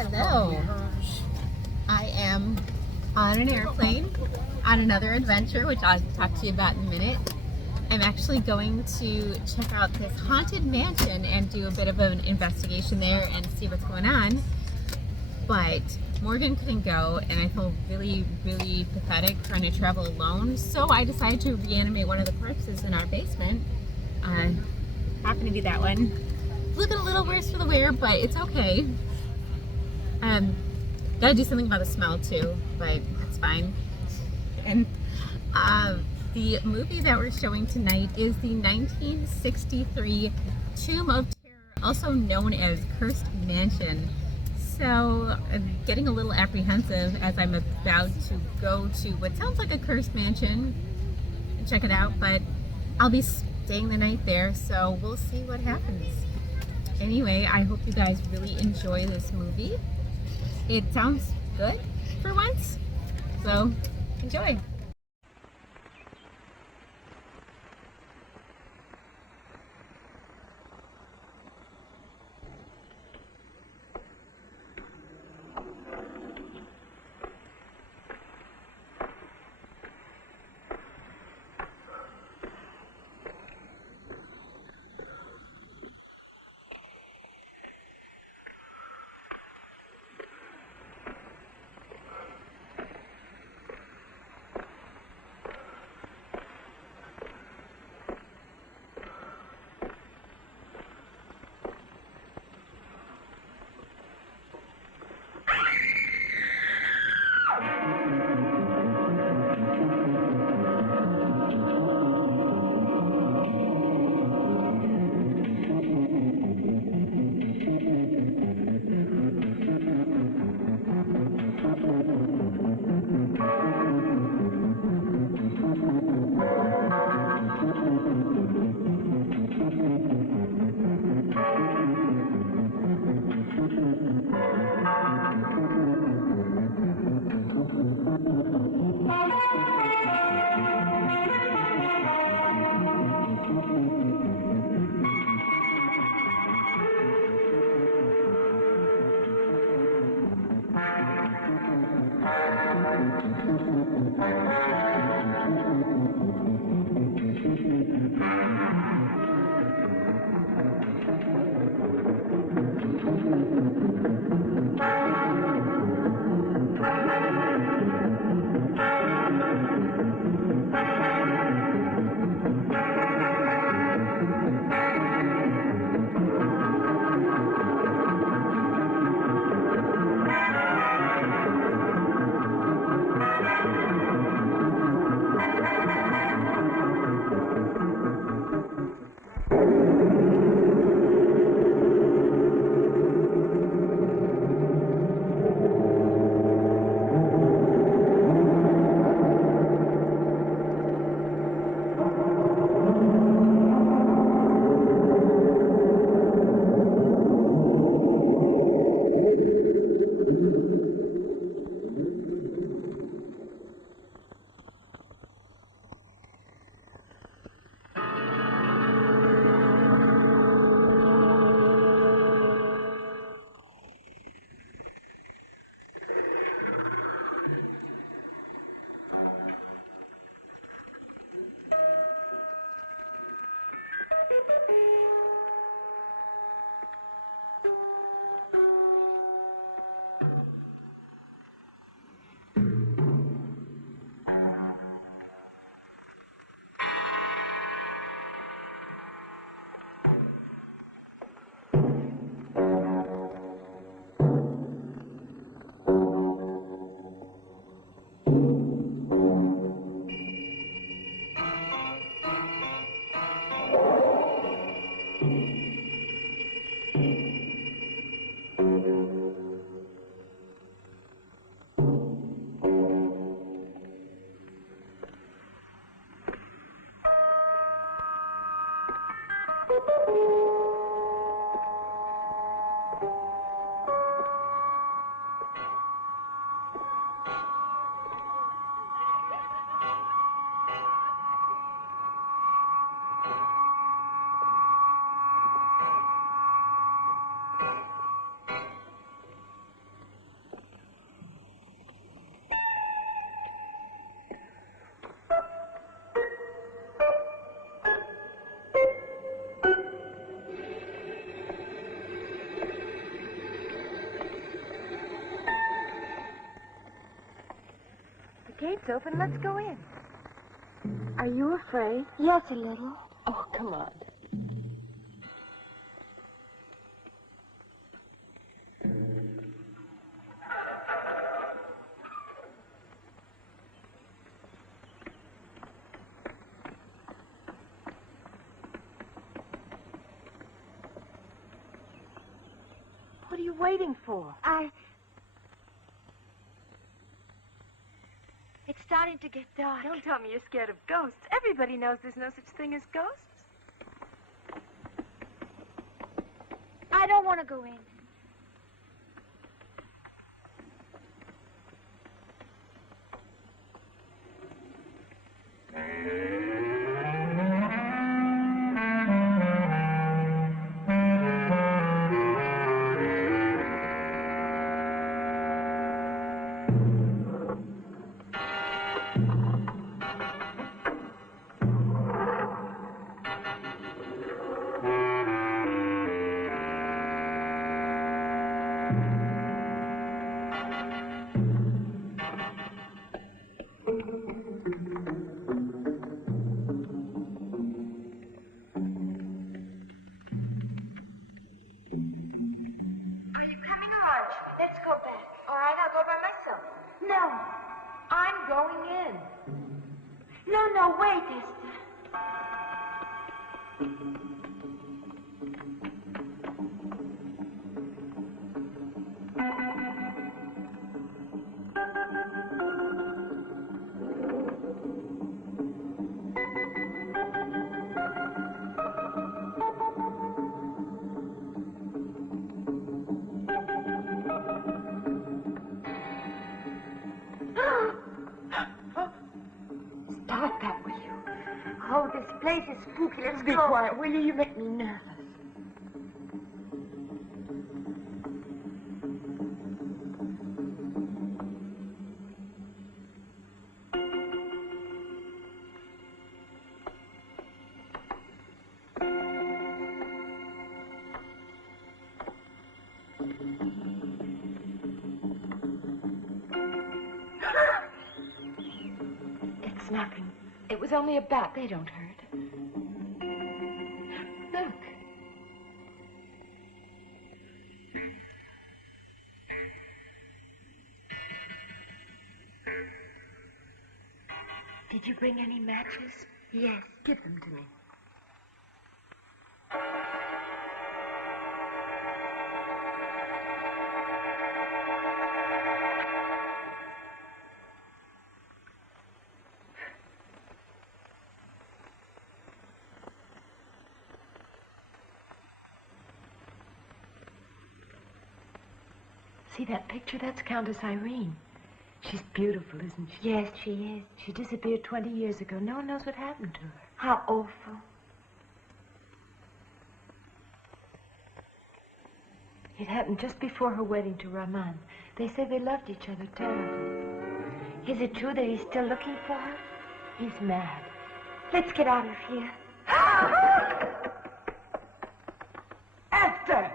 Hello. I am on an airplane on another adventure, which I'll talk to you about in a minute. I'm actually going to check out this haunted mansion and do a bit of an investigation there and see what's going on. But Morgan couldn't go, and I feel really, really pathetic trying to travel alone. So I decided to reanimate one of the corpses in our basement. Happened to be that one. Looking a little worse for the wear, but it's okay. Gotta do something about the smell too, but that's fine. And the movie that we're showing tonight is the 1963 Tomb of Terror, also known as Cursed Mansion. So I'm getting a little apprehensive as I'm about to go to what sounds like a cursed mansion and check it out, but I'll be staying the night there, so we'll see what happens. Anyway, I hope you guys really enjoy this movie. It sounds good for once, so enjoy. gate's open. Let's go in. Are you afraid? Yes, a little. Oh, come on. What are you waiting for? It's starting to get dark. Don't tell me you're scared of ghosts. Everybody knows there's no such thing as ghosts. I don't want to go in. No, wait, Esther. Stop that, will you? Oh, this place is spooky. Let's Be quiet, will you? You make me nervous. It's nothing. It was only a bat. They don't hurt. Look. Did you bring any matches? Yes. Give them to me. See that picture? That's Countess Irene. She's beautiful, isn't she? Yes, she is. She disappeared 20 years ago. No one knows what happened to her. How awful. It happened just before her wedding to Rahman. They say they loved each other terribly. Is it true that he's still looking for her? He's mad. Let's get out of here. Esther!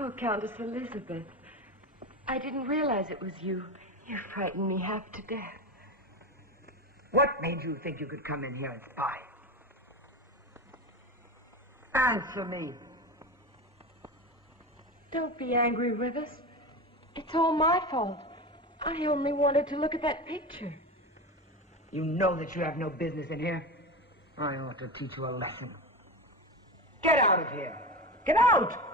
Oh, Countess Elizabeth. I didn't realize it was you. You frightened me half to death. What made you think you could come in here and spy? Answer me. Don't be angry, Rivers. It's all my fault. I only wanted to look at that picture. You know that you have no business in here. I ought to teach you a lesson. Get out of here. Get out!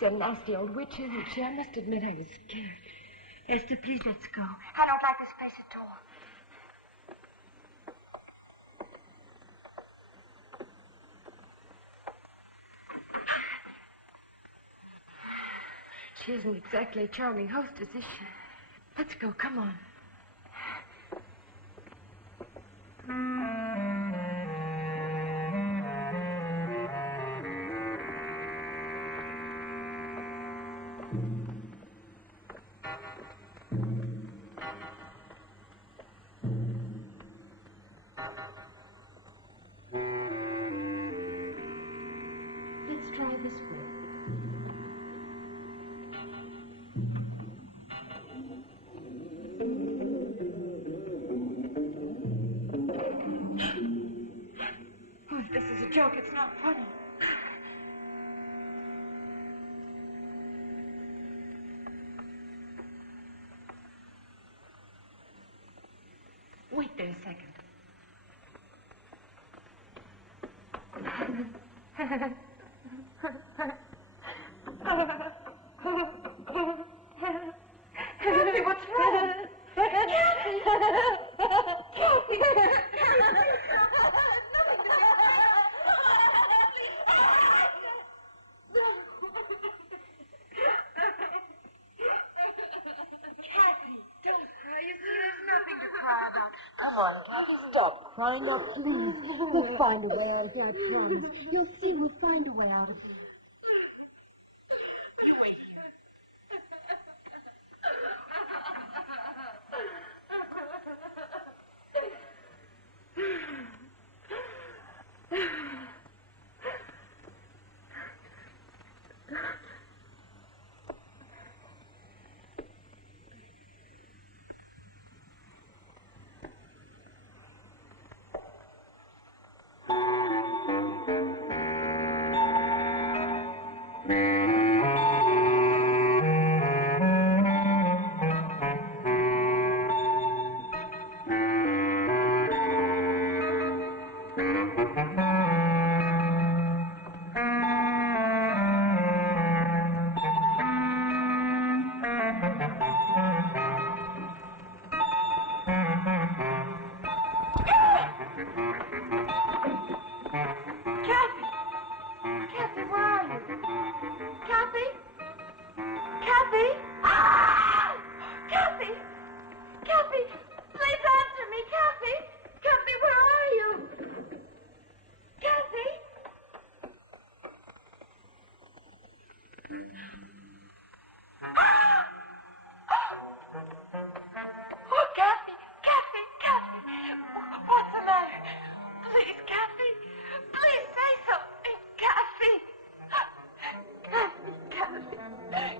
A nasty old witch, isn't she? I must admit I was scared. Esther, please, let's go. I don't like this place at all. She isn't exactly a charming hostess, is she? Let's go, come on. Let's try this way. Oh, if this is a joke, it's not funny. Wait there a second. Kathy, what's wrong? Kathy! Don't cry. You see, there's nothing to cry about. Come on, Kathy, stop crying now, please. We'll find a way out of here, I promise. You'll see we'll find a way out of here. You wait. Kathy, where are you? Kathy? Kathy? Ah! Kathy! Kathy! Please answer me, Kathy! Kathy, where are you? Kathy? Ah! Oh, Kathy! Kathy! Kathy! What's the matter? Please, Kathy! Please say something, Kathy! Kathy!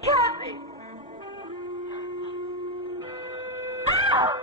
Kathy! Ah!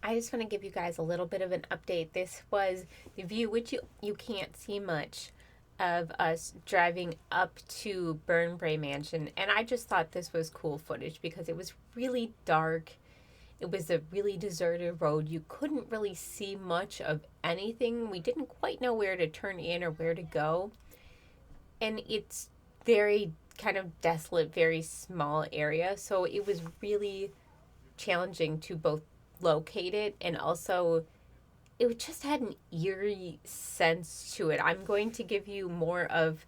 I just want to give you guys a little bit of an update. This was the view, which you can't see much, of us driving up to Burnbrae Mansion. And I just thought this was cool footage because it was really dark. It was a really deserted road. You couldn't really see much of anything. We didn't quite know where to turn in or where to go. And it's very kind of desolate, very small area. So it was really challenging to both locate it, and also it just had an eerie sense to it. I'm going to give you more of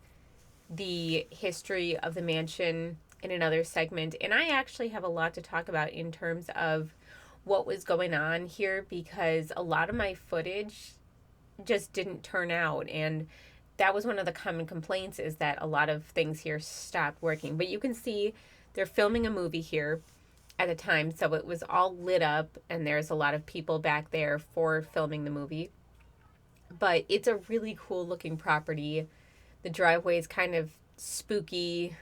the history of the mansion in another segment, and I actually have a lot to talk about in terms of what was going on here, because a lot of my footage just didn't turn out, and that was one of the common complaints, is that a lot of things here stopped working. But you can see they're filming a movie here at the time, so it was all lit up, and there's a lot of people back there for filming the movie. But it's a really cool looking property. The driveway is kind of spooky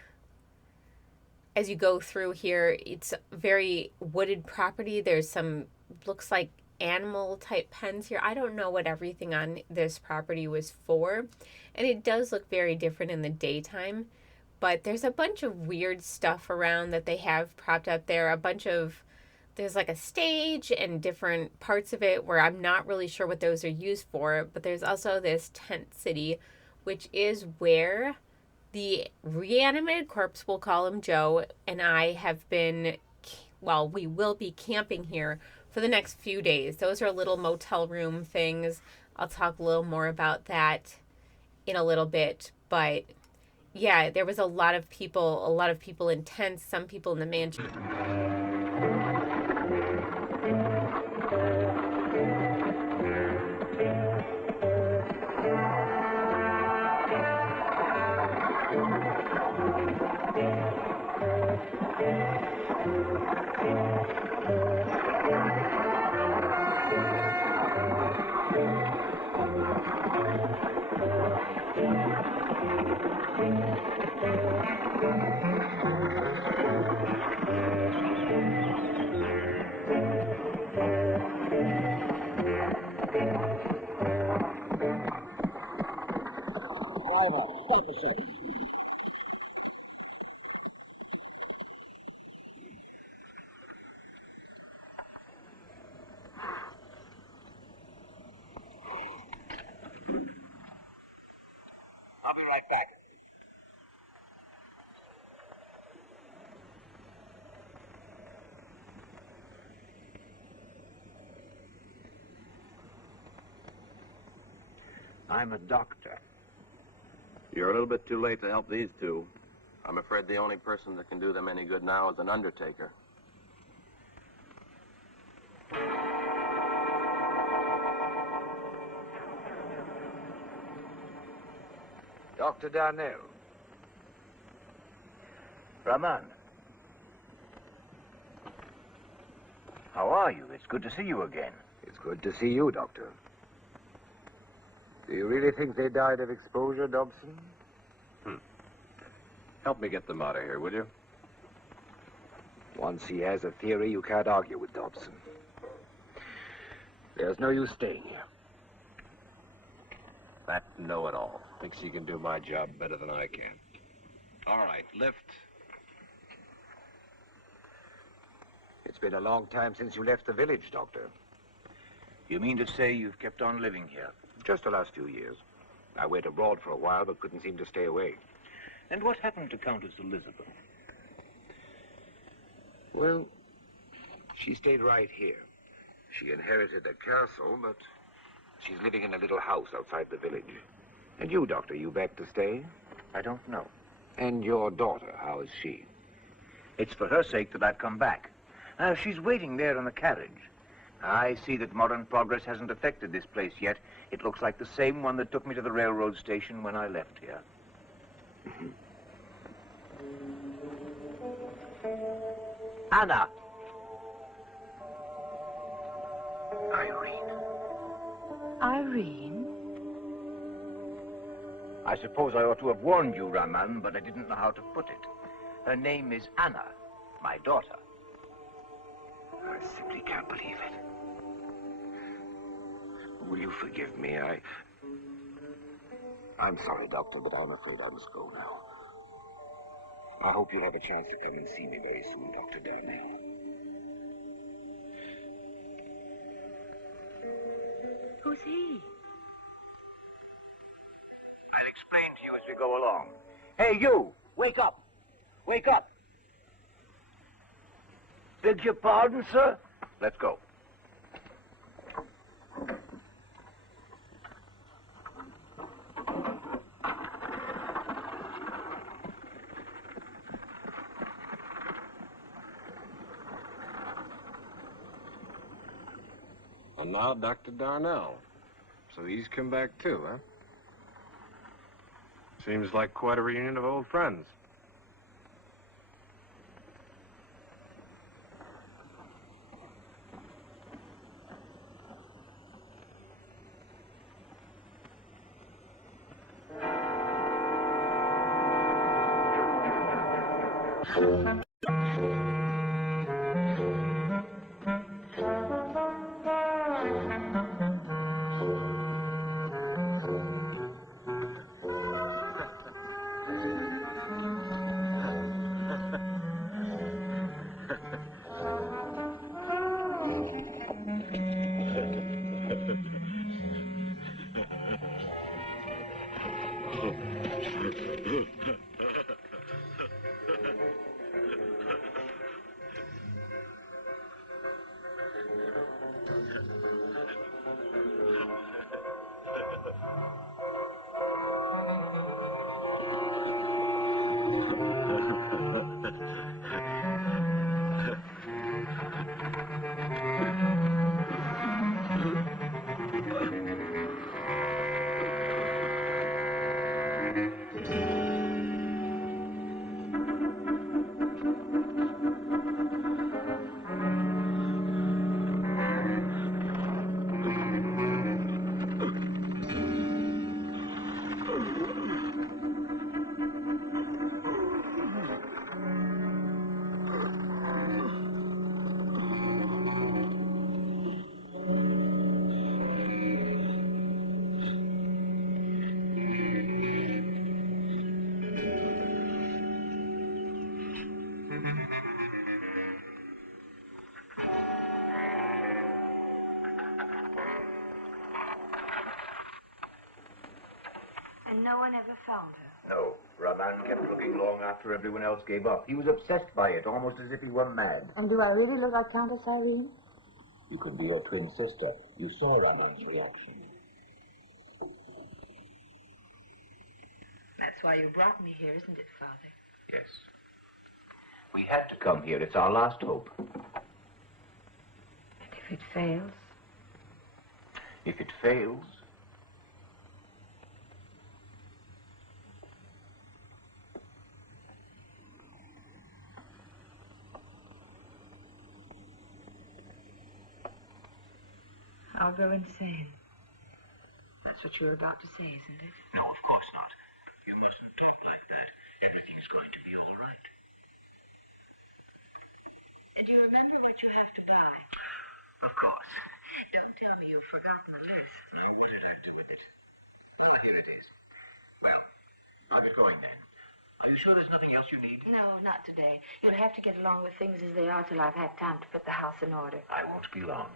as you go through here. It's a very wooded property. There's some, looks like, animal type pens here. I don't know what everything on this property was for, and it does look very different in the daytime. But there's a bunch of weird stuff around that they have propped up there. There's like a stage and different parts of it where I'm not really sure what those are used for. But there's also this tent city, which is where the reanimated corpse, we'll call him Joe, and I have been, well, we will be camping here for the next few days. Those are little motel room things. I'll talk a little more about that in a little bit. But yeah, there was a lot of people in tents, some people in the mansion. I'll be right back. I'm a doctor. You're a little bit too late to help these two. I'm afraid the only person that can do them any good now is an undertaker. Dr. Darnell. Raman. How are you? It's good to see you again. It's good to see you, Doctor. Do you really think they died of exposure, Dobson? Help me get them out of here, will you? Once he has a theory, you can't argue with Dobson. There's no use staying here. That know-it-all thinks he can do my job better than I can. All right, lift. It's been a long time since you left the village, Doctor. You mean to say you've kept on living here? Just the last few years. I went abroad for a while, but couldn't seem to stay away. And what happened to Countess Elizabeth? Well, she stayed right here. She inherited a castle, but she's living in a little house outside the village. And you, Doctor, you back to stay? I don't know. And your daughter, how is she? It's for her sake that I've come back. She's waiting there in the carriage. I see that modern progress hasn't affected this place yet. It looks like the same one that took me to the railroad station when I left here. Anna! Irene. Irene? I suppose I ought to have warned you, Raman, but I didn't know how to put it. Her name is Anna, my daughter. I simply can't believe it. Will you forgive me? I'm sorry, Doctor, but I'm afraid I must go now. I hope you'll have a chance to come and see me very soon, Dr. Darnell. Who's he? I'll explain to you as we go along. Hey, you! Wake up! Wake up! Beg your pardon, sir? Let's go. And now Dr. Darnell. So he's come back too, huh? Seems like quite a reunion of old friends. And no one ever found her. No, Raman kept looking long after everyone else gave up. He was obsessed by it, almost as if he were mad. And do I really look like Countess Irene? You could be your twin sister. You saw Raman's reaction. That's why you brought me here, isn't it, Father? Yes. We had to come here. It's our last hope. And if it fails? If it fails, I'll go insane. That's what you were about to say, isn't it? no, of course not. You mustn't talk like that. Everything's going to be all right. Do you remember what you have to buy? Of course. Don't tell me you've forgotten the list. I wanted to act with it. Ah, here it is. Well, I'll get going then. Are you sure there's nothing else you need? No, not today. You'll have to get along with things as they are till I've had time to put the house in order. I won't be long.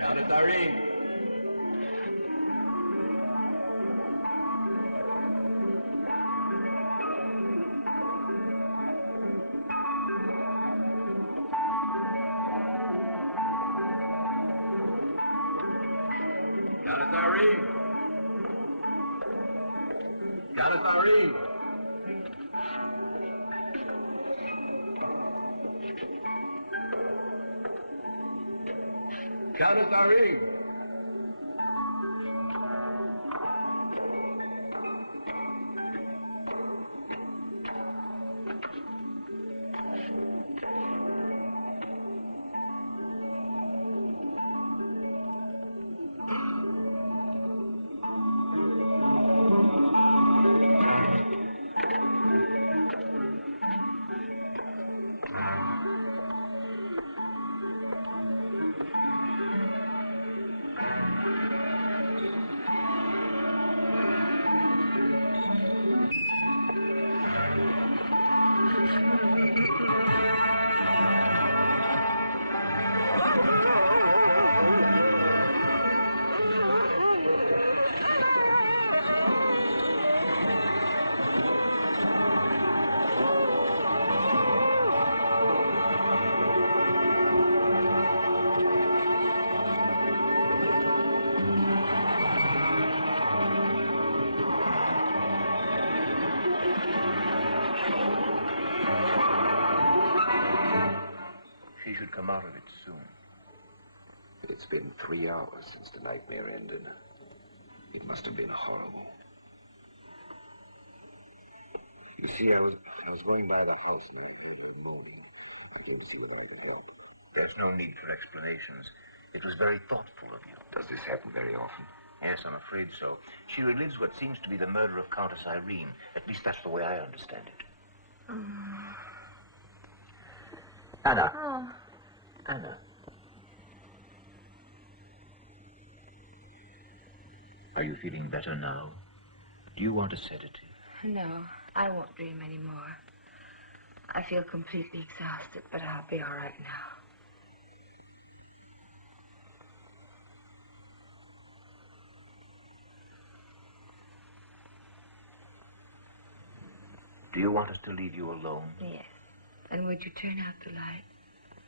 Countess Irene. Countess Irene. Countess Irene. Countess Irene. She should come out of it soon. It's been 3 hours since the nightmare ended. It must have been horrible. You see, I was going by the house and I heard her moaning. I came to see whether I could help. There's no need for explanations. It was very thoughtful of you. Does this happen very often? Yes, I'm afraid so. She relives what seems to be the murder of Countess Irene. At least that's the way I understand it. Anna. Oh. Anna. Are you feeling better now? Do you want a sedative? No, I won't dream anymore. I feel completely exhausted, but I'll be all right now. Do you want us to leave you alone? Yes. And would you turn out the light?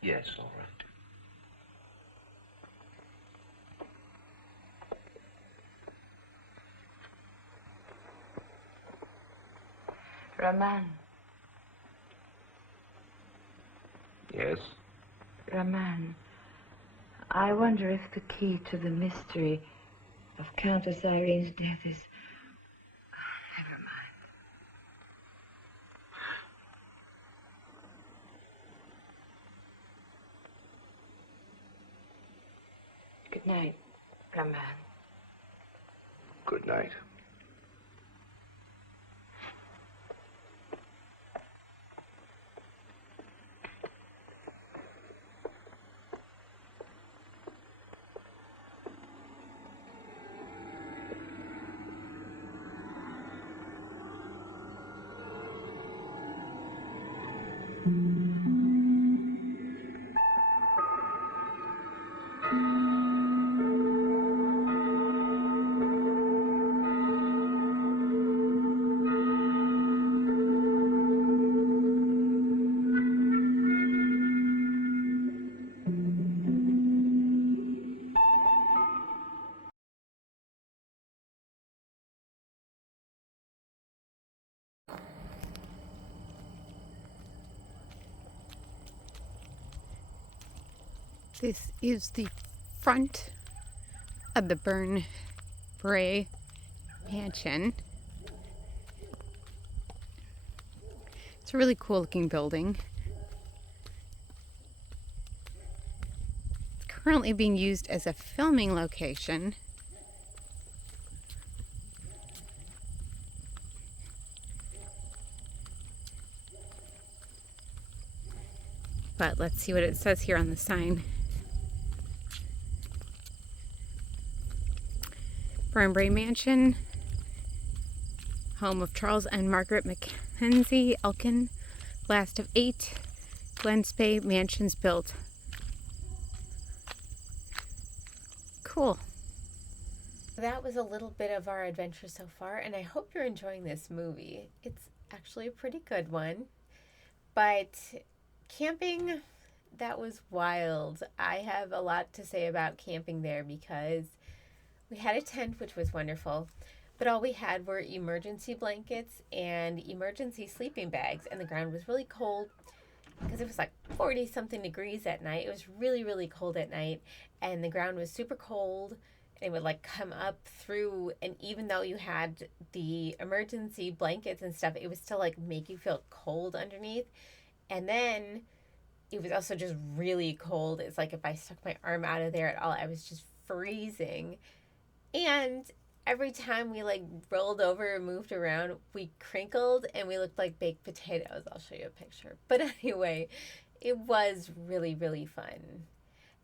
Yes, all right. Raman. Yes? Raman, I wonder if the key to the mystery of Countess Irene's death is... Never mind. Good night, Raman. Good night. This is the front of the Burn Bray mansion. It's a really cool looking building. It's currently being used as a filming location. But let's see what it says here on the sign. Bray Mansion, home of Charles and Margaret Mackenzie Elkin, last of 8 Glens Bay mansions built. Cool. That was a little bit of our adventure so far, and I hope you're enjoying this movie. It's actually a pretty good one, but camping, that was wild. I have a lot to say about camping there because we had a tent, which was wonderful, but all we had were emergency blankets and emergency sleeping bags, and the ground was really cold because it was like 40-something degrees at night. It was really, really cold at night, and the ground was super cold, and it would like come up through, and even though you had the emergency blankets and stuff, it would still like make you feel cold underneath. And then it was also just really cold. It's like if I stuck my arm out of there at all, I was just freezing. And every time we like rolled over and moved around, we crinkled and we looked like baked potatoes. I'll show you a picture. But anyway, it was really, really fun.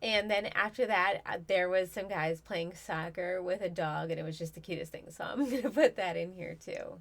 And then after that, there was some guys playing soccer with a dog, and it was just the cutest thing. So I'm going to put that in here too.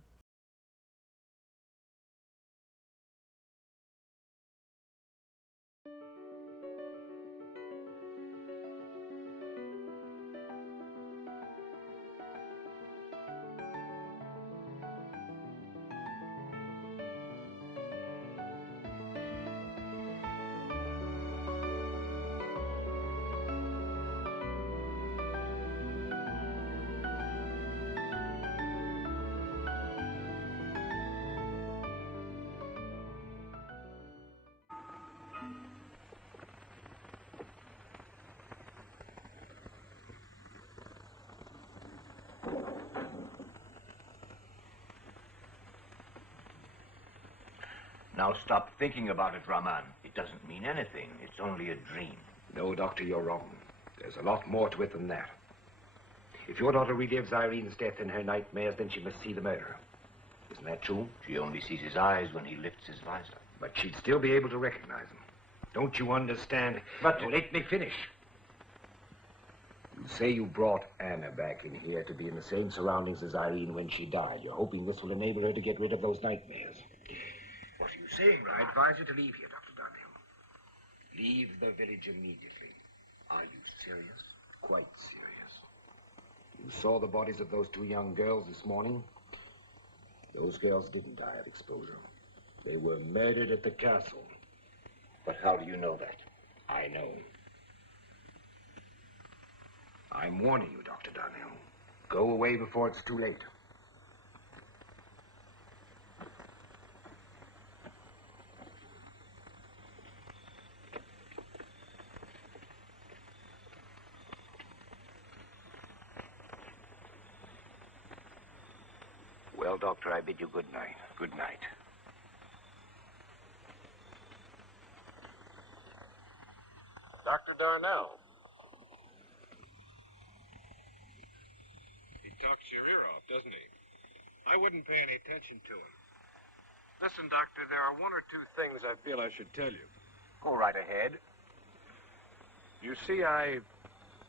Now stop thinking about it, Raman. It doesn't mean anything. It's only a dream. No, Doctor, you're wrong. There's a lot more to it than that. If your daughter relives Irene's death in her nightmares, then she must see the murderer. Isn't that true? She only sees his eyes when he lifts his visor. But she'd still be able to recognize him. Don't you understand? But Oh, let me finish. You say you brought Anna back in here to be in the same surroundings as Irene when she died. You're hoping this will enable her to get rid of those nightmares. What are you saying, Ryan? I advise you to leave here, Dr. Dunhill. Leave the village immediately. Are you serious? Quite serious. You saw the bodies of those 2 young girls this morning? Those girls didn't die of exposure. They were murdered at the castle. But how do you know that? I know. I'm warning you, Dr. Dunhill. Go away before it's too late. Doctor, I bid you good night. Good night. Dr. Darnell. He talks your ear off, doesn't he? I wouldn't pay any attention to him. Listen, Doctor, there are one or two things I feel I should tell you. Go right ahead. You see, I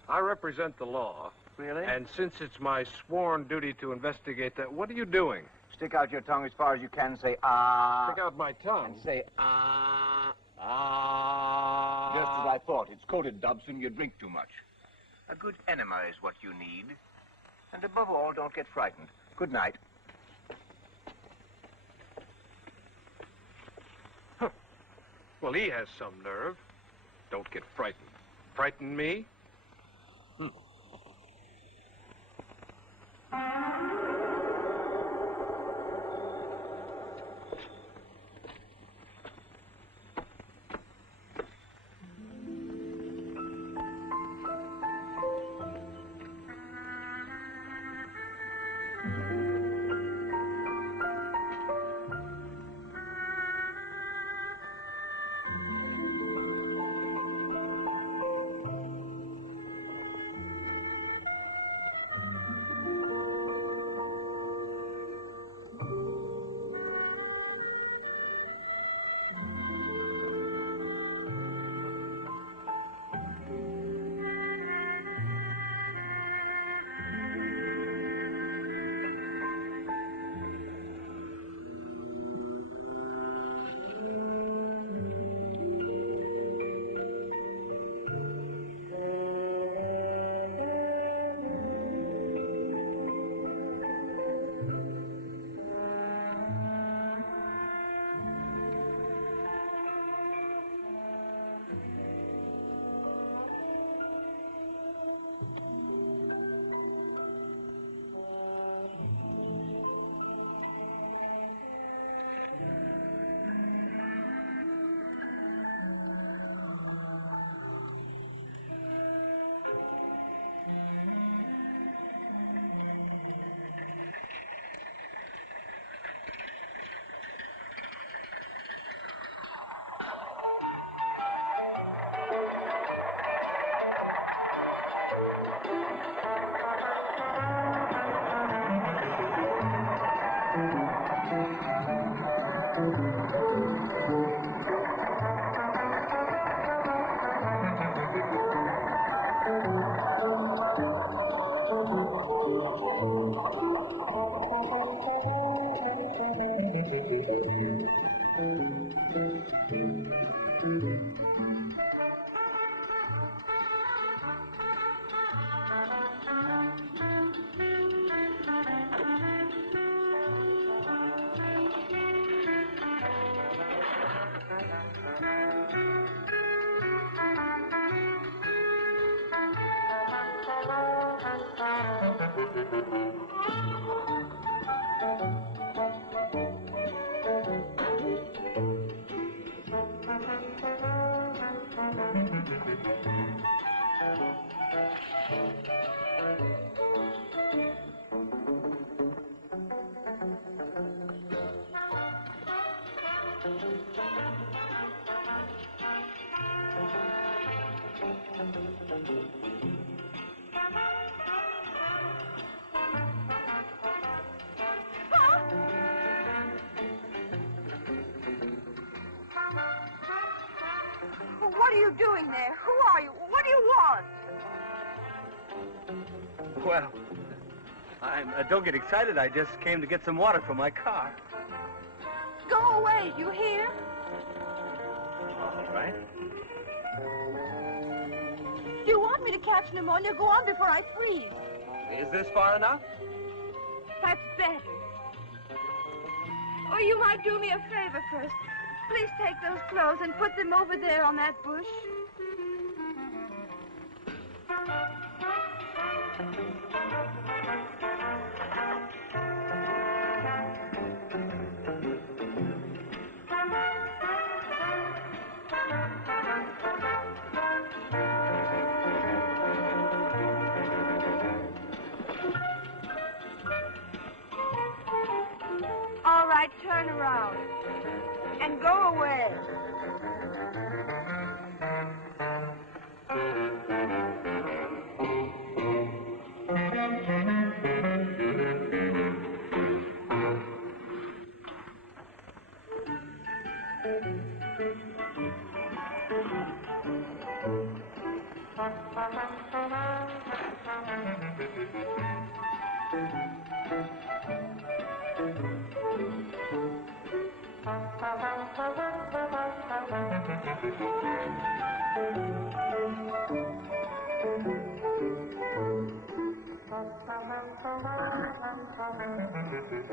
represent the law. Really? And since it's my sworn duty to investigate that, what are you doing? Stick out your tongue as far as you can. Say, ah. Stick out my tongue. And say, ah. Ah. Just as I thought. It's coated, Dobson. You drink too much. A good enema is what you need. And above all, don't get frightened. Good night. Huh. Well, he has some nerve. Don't get frightened. Frighten me? What are you doing there? Who are you? What do you want? Well, don't get excited. I just came to get some water for my car. Go away, do you hear? All right. Do you want me to catch pneumonia? Go on before I freeze. Is this far enough? That's better. Oh, you might do me a favor first. Please take those clothes and put them over there on that bush. turn around and go away.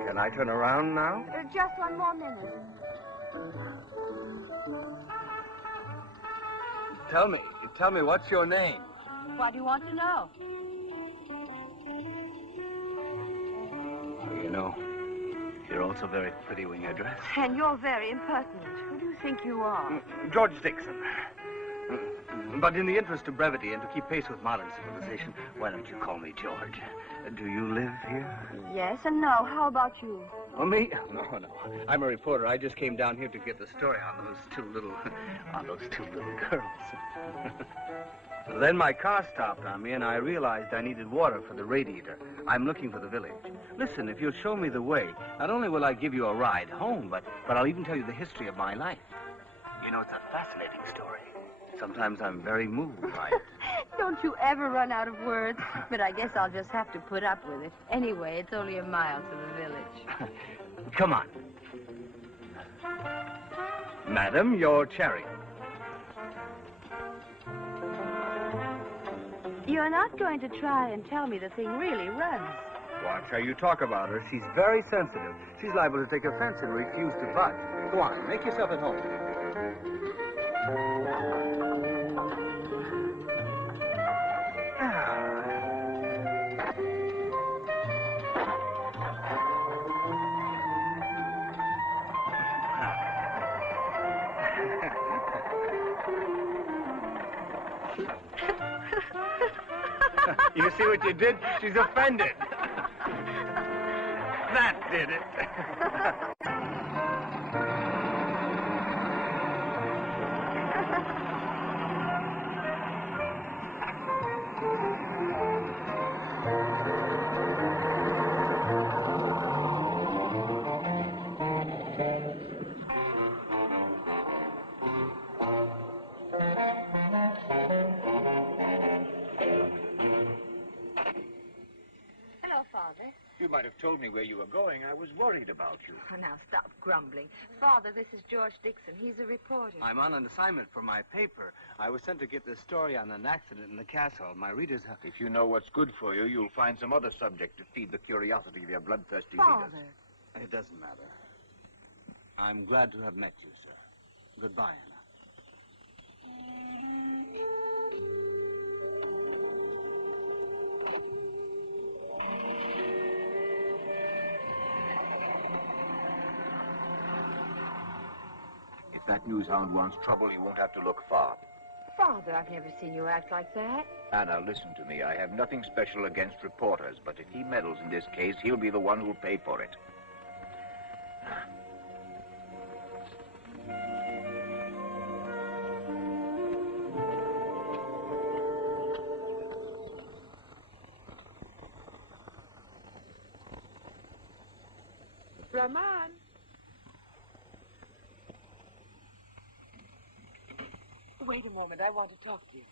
Can I turn around now? Just one more minute. Tell me, what's your name? What do you want to know? You know, you're also very pretty when you're dressed. And you're very impertinent. Who do you think you are? George Dixon. But in the interest of brevity and to keep pace with modern civilization, why don't you call me George? Do you live here? Yes and no. How about you? Oh, me? No. I'm a reporter. I just came down here to get the story on those two little girls. Then my car stopped on me, and I realized I needed water for the radiator. I'm looking for the village. Listen, if you'll show me the way, not only will I give you a ride home, but I'll even tell you the history of my life. You know, it's a fascinating story. Sometimes I'm very moved by it. Don't you ever run out of words. But I guess I'll just have to put up with it. Anyway, it's only a mile to the village. Come on. Madam, your chariot. You're not going to try and tell me the thing really runs. Watch how you talk about her. She's very sensitive. She's liable to take offense and refuse to budge. Go on, make yourself at home. You see what you did? She's offended. That did it. Father. You might have told me where you were going. I was worried about you. Oh, now stop grumbling. Father, this is George Dixon. He's a reporter. I'm on an assignment for my paper. I was sent to get this story on an accident in the castle. My readers have... If you know what's good for you, you'll find some other subject to feed the curiosity of your bloodthirsty Father. readers. It doesn't matter. I'm glad to have met you, sir. Goodbye, Anna. If that news hound wants trouble, he won't have to look far. Father, I've never seen you act like that. Anna, listen to me. I have nothing special against reporters, but if he meddles in this case, he'll be the one who'll pay for it. Raman. Wait a moment. I want to talk to you.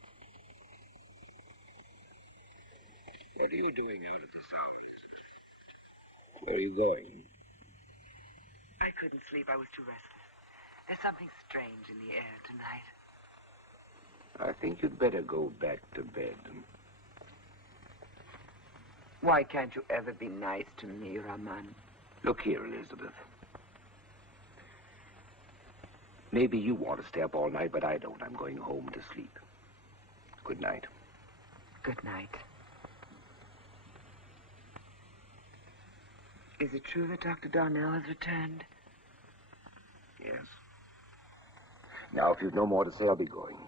What are you doing out at this hour? Where are you going? I couldn't sleep. I was too restless. There's something strange in the air tonight. I think you'd better go back to bed. Why can't you ever be nice to me, Raman? Look here, Elizabeth. Maybe you want to stay up all night, but I don't. I'm going home to sleep. Good night. Good night. Is it true that Dr. Darnell has returned? Yes. Now, if you've no more to say, I'll be going.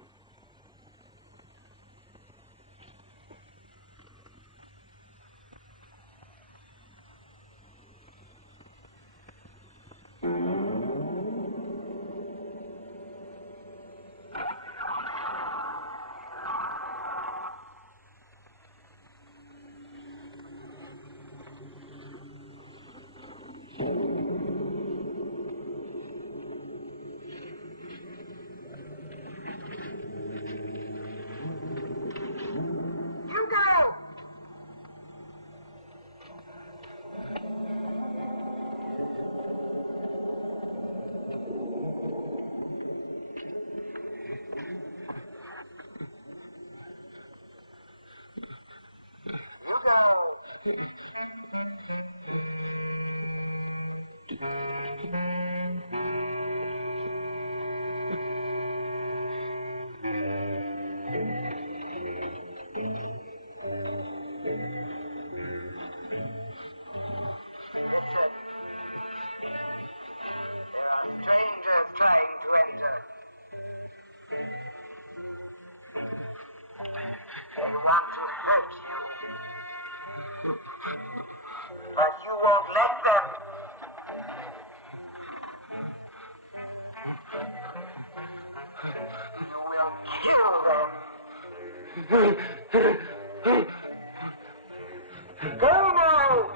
But you won't let them. Go now!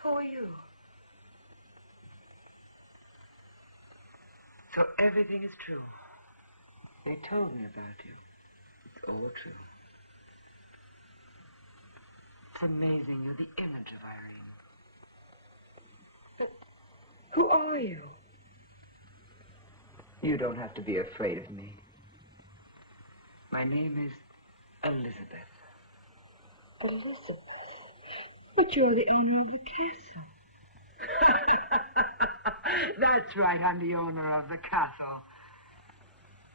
Who are you? So everything is true. They told me about you. It's all true. It's amazing. You're the image of Irene. But who are you? You don't have to be afraid of me. My name is Elizabeth. Elizabeth? But you're the owner of the castle. That's right, I'm the owner of the castle.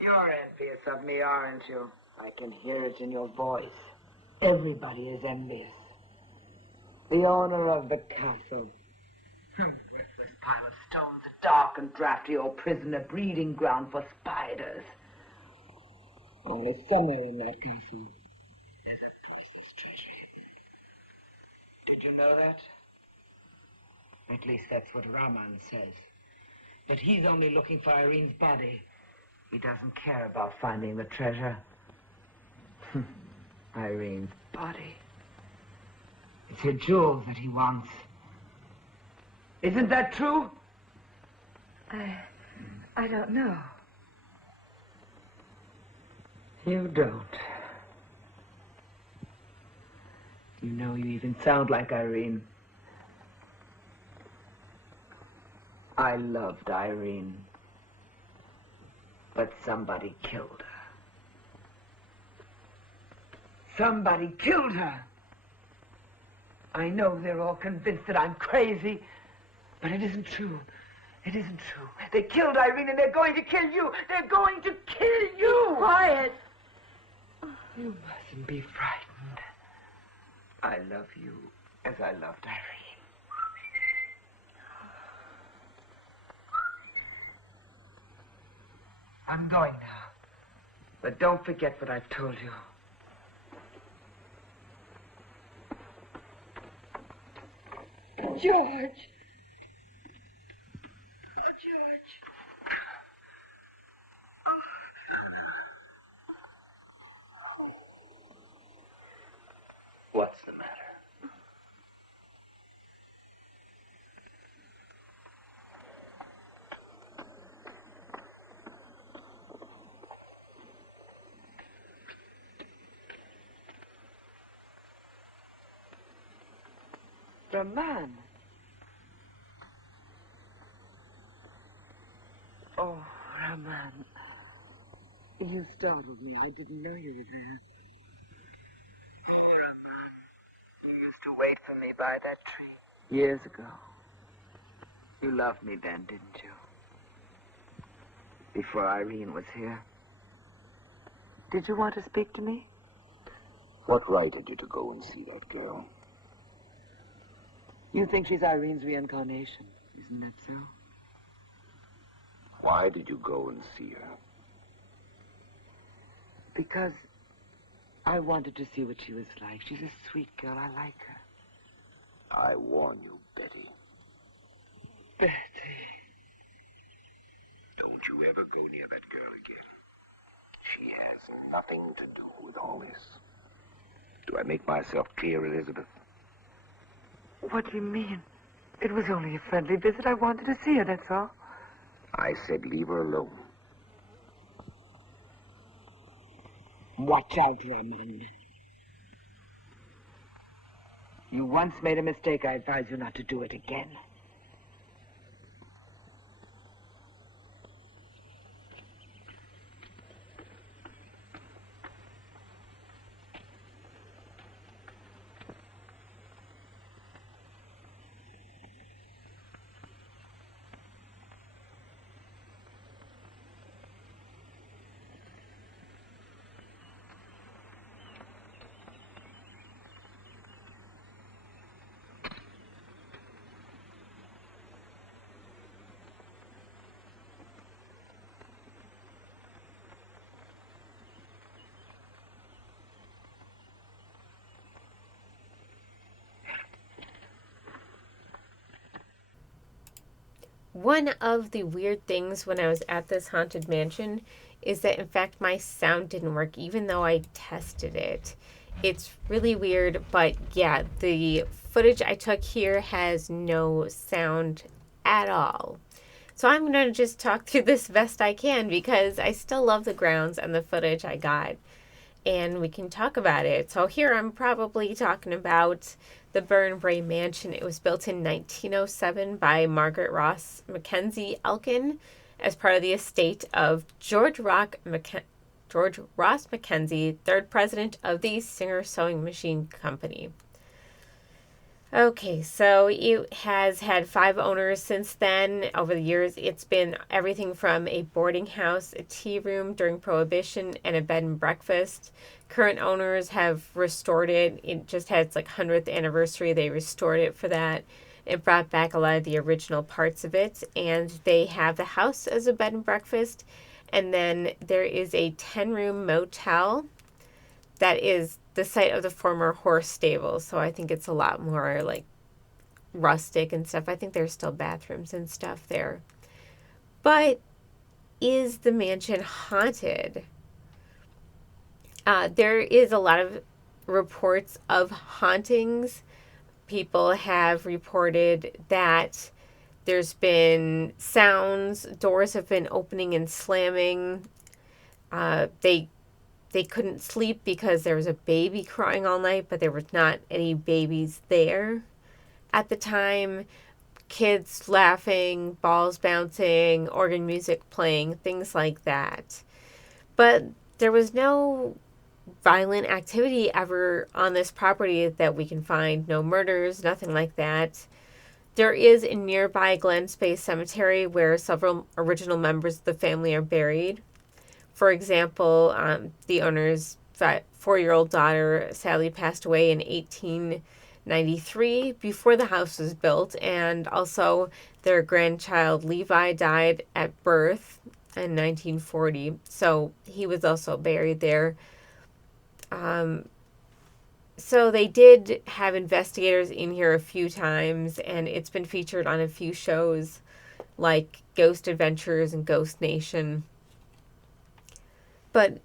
You're envious of me, aren't you? I can hear it in your voice. Everybody is envious. The owner of the castle. Worthless pile of stones, a dark and drafty old prison, a breeding ground for spiders. Only somewhere in that castle, there's a priceless treasure hidden. Did you know that? At least that's what Raman says. That he's only looking for Irene's body. He doesn't care about finding the treasure. Irene's body. It's her jewels that he wants. Isn't that true? I don't know. You don't. You know, you even sound like Irene. I loved Irene. But somebody killed her. Somebody killed her. I know they're all convinced that I'm crazy, but it isn't true. It isn't true. They killed Irene and they're going to kill you. They're going to kill you. Quiet. You mustn't be frightened. I love you as I loved Irene. I'm going now. But don't forget what I've told you. George. Oh, George. What's the matter? Raman. Oh, Raman. You startled me. I didn't know you were there. Oh, Raman. You used to wait for me by that tree. Years ago. You loved me then, didn't you? Before Irene was here. Did you want to speak to me? What right had you to go and see that girl? You think she's Irene's reincarnation, isn't that so? Why did you go and see her? Because I wanted to see what she was like. She's a sweet girl. I like her. I warn you, Betty. Betty. Don't you ever go near that girl again. She has nothing to do with all this. Do I make myself clear, Elizabeth? What do you mean? It was only a friendly visit. I wanted to see her, that's all. I said leave her alone. Watch out, Ramon. You once made a mistake. I advise you not to do it again. One of the weird things when I was at this haunted mansion is that, in fact, my sound didn't work, even though I tested it. It's really weird, but yeah, the footage I took here has no sound at all. So I'm going to just talk through this best I can because I still love the grounds and the footage I got. And we can talk about it. So here I'm probably talking about the Burnbrae Mansion. It was built in 1907 by Margaret Ross Mackenzie Elkin as part of the estate of George Ross Mackenzie, third president of the Singer Sewing Machine Company. Okay, so it has had 5 owners since then. Over the years, it's been everything from a boarding house, a tea room during Prohibition, and a bed and breakfast. Current owners have restored it. It just had its 100th anniversary. They restored it for that. It brought back a lot of the original parts of it, and they have the house as a bed and breakfast. And then there is a 10-room motel that is the site of the former horse stable, so I think it's a lot more rustic and stuff. I think there's still bathrooms and stuff there. But is the mansion haunted? There is a lot of reports of hauntings. People have reported that there's been sounds, doors have been opening and slamming. They couldn't sleep because there was a baby crying all night, but there was not any babies there at the time. Kids laughing, balls bouncing, organ music playing, things like that. But there was no violent activity ever on this property that we can find. No murders, nothing like that. There is a nearby Glen Space Cemetery where several original members of the family are buried. For example, the owner's 4-year-old daughter sadly passed away in 1893 before the house was built, and also their grandchild Levi died at birth in 1940, so he was also buried there. So they did have investigators in here a few times, and it's been featured on a few shows like Ghost Adventures and Ghost Nation. But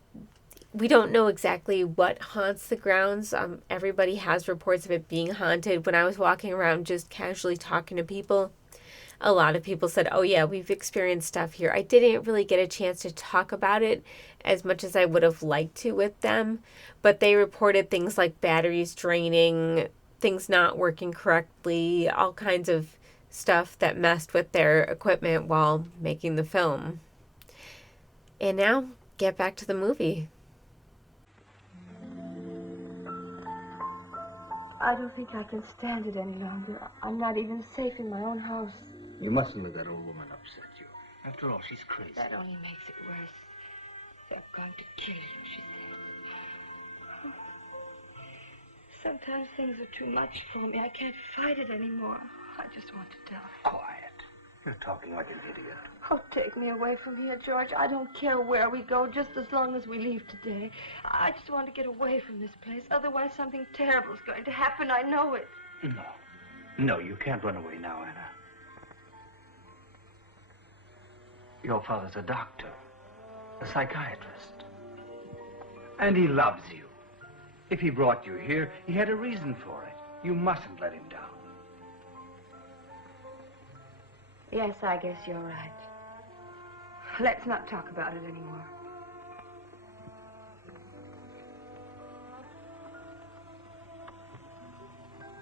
we don't know exactly what haunts the grounds. Everybody has reports of it being haunted. When I was walking around just casually talking to people, a lot of people said, oh yeah, we've experienced stuff here. I didn't really get a chance to talk about it as much as I would have liked to with them, but they reported things like batteries draining, things not working correctly, all kinds of stuff that messed with their equipment while making the film. And now, get back to the movie. I don't think I can stand it any longer. I'm not even safe in my own house. You mustn't let that old woman upset you. After all, she's crazy. That only makes it worse. They're going to kill you, she said. Sometimes things are too much for me. I can't fight it anymore. I just want to die. Quiet. You're talking like an idiot. Oh, take me away from here, George. I don't care where we go, just as long as we leave today. I just want to get away from this place. Otherwise, something terrible is going to happen. I know it. No. No, you can't run away now, Anna. Your father's a doctor, a psychiatrist. And he loves you. If he brought you here, he had a reason for it. You mustn't let him down. Yes, I guess you're right. Let's not talk about it anymore.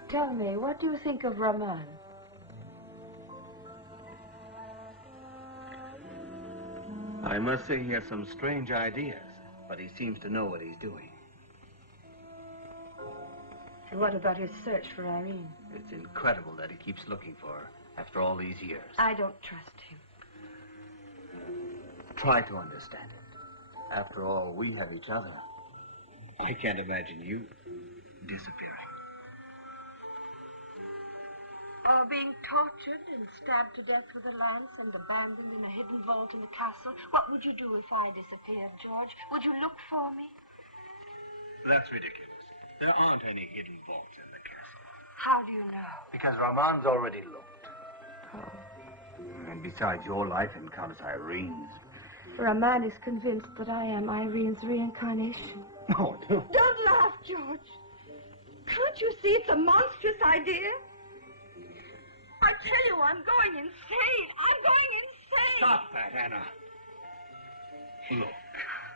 Tell me, what do you think of Rahman? I must say he has some strange ideas, but he seems to know what he's doing. And what about his search for Irene? It's incredible that he keeps looking for her after all these years. I don't trust him. Try to understand it. After all, we have each other. I can't imagine you disappearing. Or being tortured and stabbed to death with a lance and abandoned in a hidden vault in the castle. What would you do if I disappeared, George? Would you look for me? That's ridiculous. There aren't any hidden vaults in the castle. How do you know? Because Rahman's already looked. Oh. And besides your life and Countess Irene's. Rahman is convinced that I am Irene's reincarnation. Oh, no. Don't laugh, George. Can't you see it's a monstrous idea? I tell you, I'm going insane. I'm going insane. Stop that, Anna. Look,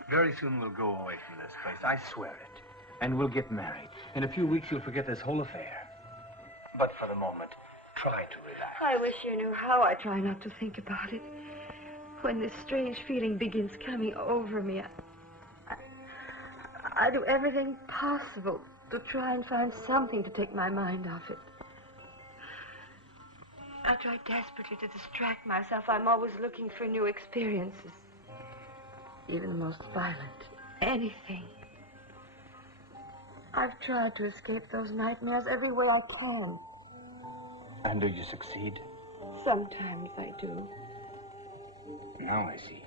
very soon we'll go away from this place. I swear it. And we'll get married. In a few weeks, you'll forget this whole affair. But for the moment, try to relax. I wish you knew how I try not to think about it. When this strange feeling begins coming over me, I do everything possible to try and find something to take my mind off it. I try desperately to distract myself. I'm always looking for new experiences. Even the most violent. Anything. I've tried to escape those nightmares every way I can. And do you succeed? Sometimes I do. Now I see.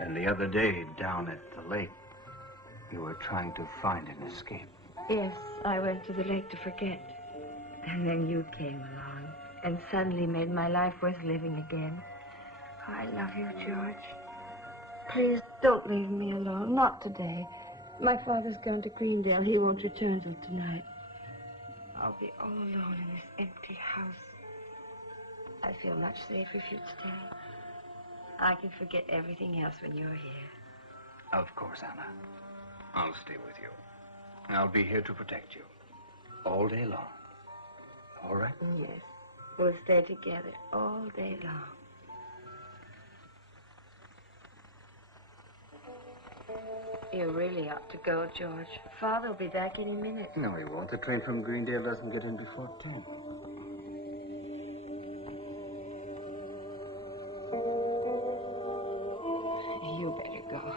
And the other day, down at the lake, you were trying to find an escape. Yes, I went to the lake to forget. And then you came along and suddenly made my life worth living again. Oh, I love you, George. Please don't leave me alone. Not today. My father's gone to Greendale. He won't return till tonight. I'll be all alone in this empty house. I feel much safer if you'd stay. I can forget everything else when you're here. Of course, Anna. I'll stay with you. I'll be here to protect you. All day long. All right? Yes. We'll stay together all day long. You really ought to go, George. Father will be back any minute. No, he won't. The train from Greendale doesn't get in before 10. You better go.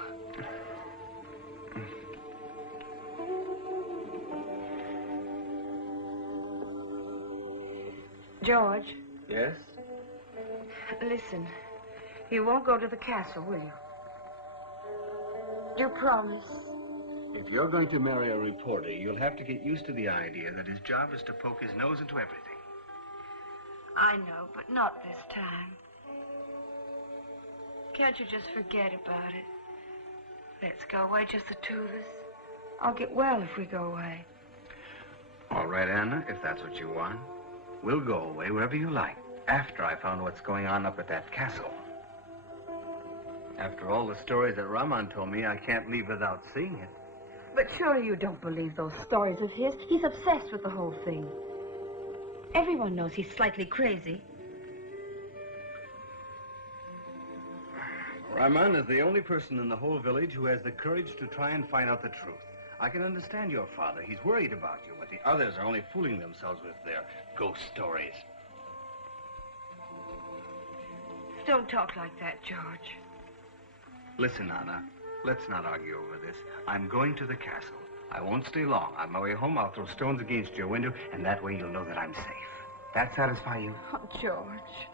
George. Yes? Listen, you won't go to the castle, will you? You promise? If you're going to marry a reporter, you'll have to get used to the idea that his job is to poke his nose into everything. I know, but not this time. Can't you just forget about it? Let's go away, just the two of us. I'll get well if we go away. All right, Anna, if that's what you want. We'll go away wherever you like, after I found what's going on up at that castle. After all the stories that Rahman told me, I can't leave without seeing it. But surely you don't believe those stories of his. He's obsessed with the whole thing. Everyone knows he's slightly crazy. Rahman is the only person in the whole village who has the courage to try and find out the truth. I can understand your father. He's worried about you, but the others are only fooling themselves with their ghost stories. Don't talk like that, George. Listen, Anna, let's not argue over this. I'm going to the castle. I won't stay long. On my way home, I'll throw stones against your window, and that way you'll know that I'm safe. That satisfy you? Oh, George.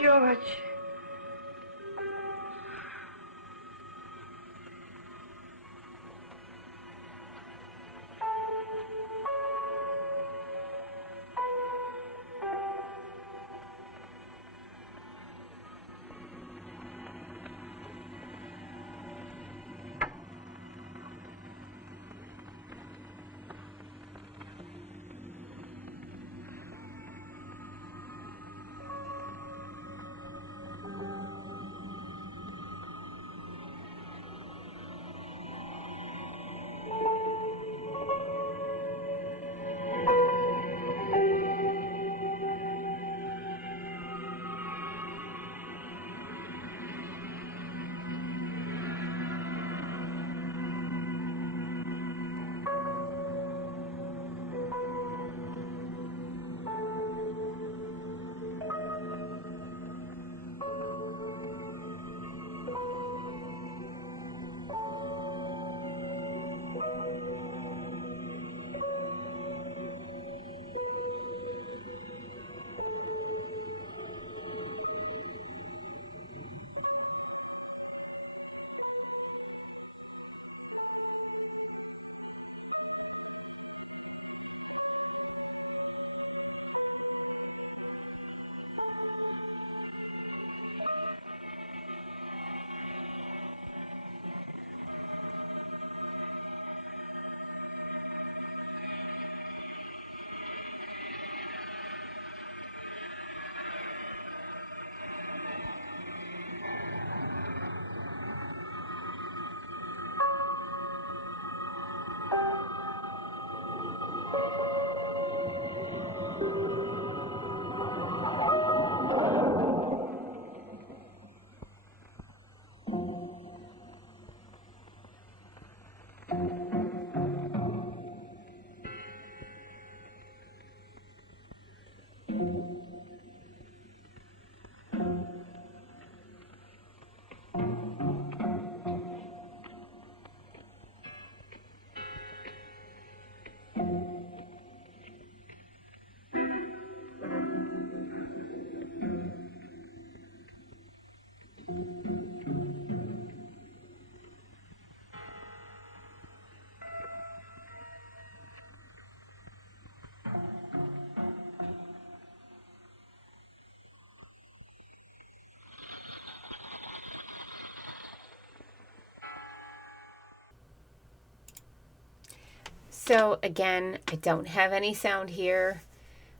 George. So again, I don't have any sound here.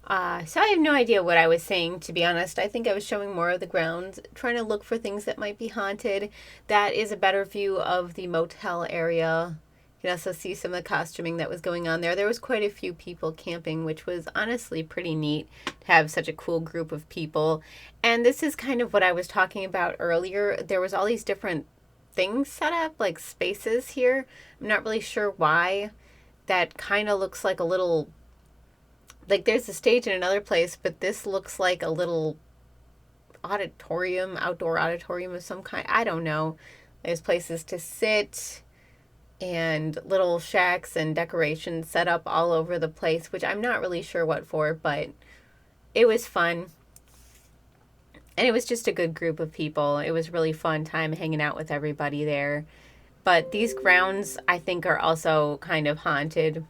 So I have no idea what I was saying, to be honest. I think I was showing more of the grounds, trying to look for things that might be haunted. That is a better view of the motel area. You can also see some of the costuming that was going on there. There was quite a few people camping, which was honestly pretty neat to have such a cool group of people. And this is kind of what I was talking about earlier. There was all these different things set up, like spaces here. I'm not really sure why. That kind of looks like a little, like there's a stage in another place, but this looks like a little auditorium, outdoor auditorium of some kind. I don't know. There's places to sit and little shacks and decorations set up all over the place, which I'm not really sure what for, but it was fun. And it was just a good group of people. It was really fun time hanging out with everybody there. But these grounds, I think, are also kind of haunted.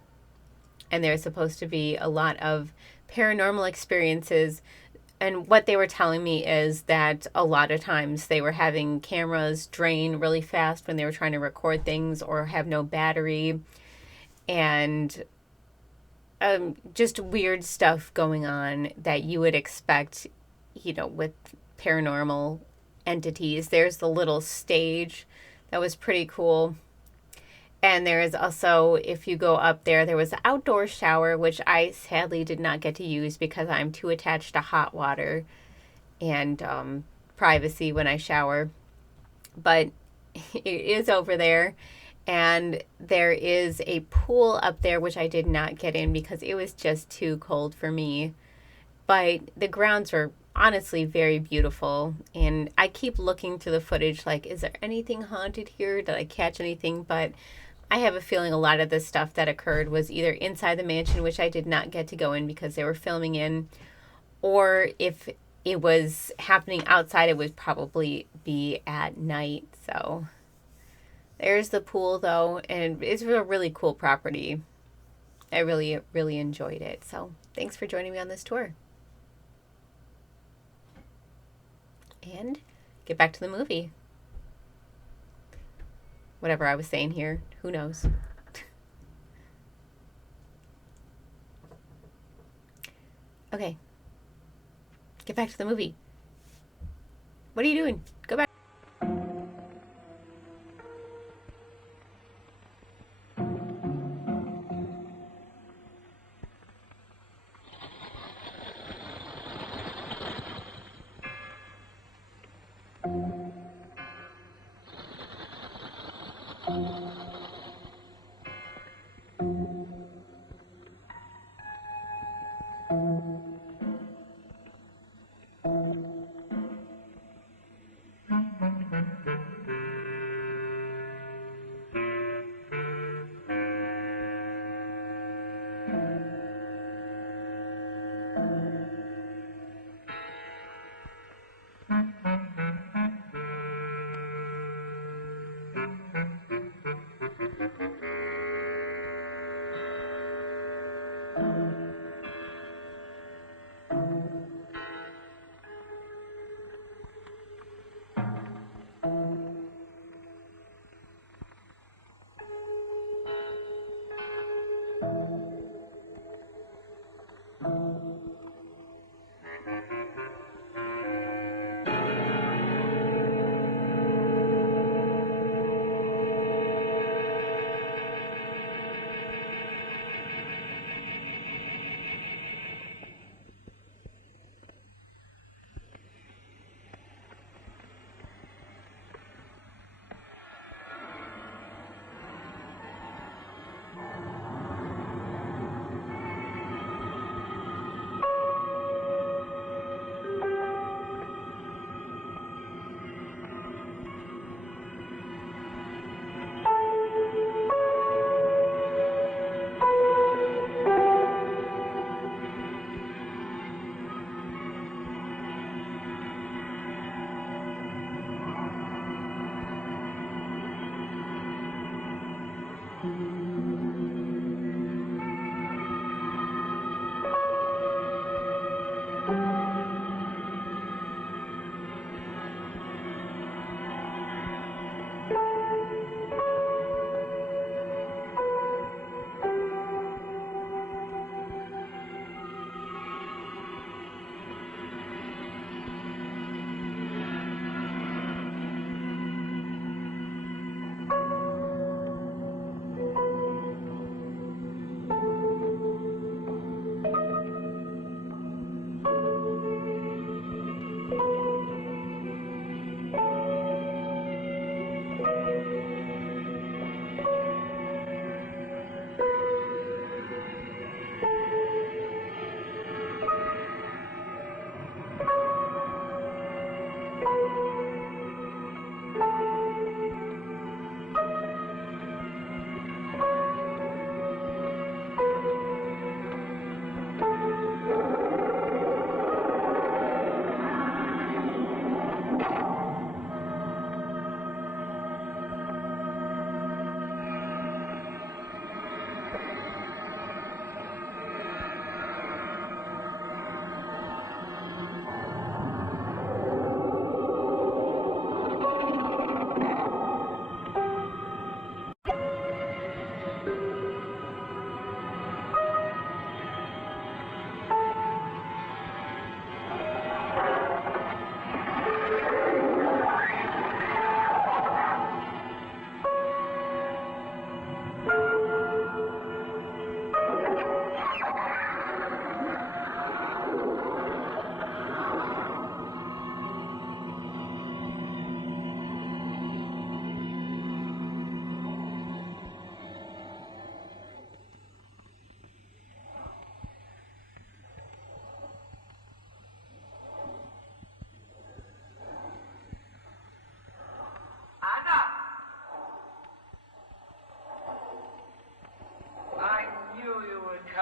And there's supposed to be a lot of paranormal experiences. And what they were telling me is that a lot of times they were having cameras drain really fast when they were trying to record things or have no battery. And just weird stuff going on that you would expect, with paranormal entities. There's the little stage that was pretty cool. And there is also, if you go up there, there was an outdoor shower, which I sadly did not get to use because I'm too attached to hot water and privacy when I shower. But it is over there. And there is a pool up there, which I did not get in because it was just too cold for me. But the grounds are honestly very beautiful. And I keep looking through the footage like, is there anything haunted here? Did I catch anything? But I have a feeling a lot of the stuff that occurred was either inside the mansion, which I did not get to go in because they were filming in, or if it was happening outside, it would probably be at night. So there's the pool, though, and it's a really cool property. I really, really enjoyed it. So thanks for joining me on this tour. And get back to the movie. Whatever I was saying here, who knows? Okay. Get back to the movie. What are you doing? Go back.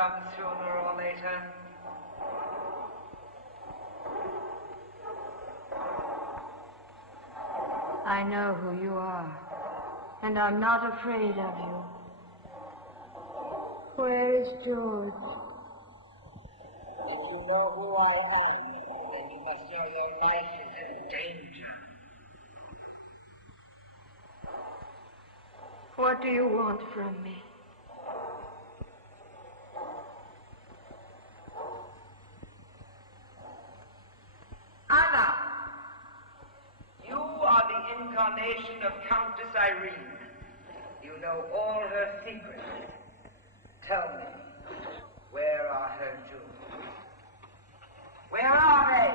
come sooner or later. I know who you are, and I'm not afraid of you. Where is George? If you know who I am, then you must know your life is in danger. What do you want from me? Anna! You are the incarnation of Countess Irene. You know all her secrets. Tell me, where are her jewels? Where are they?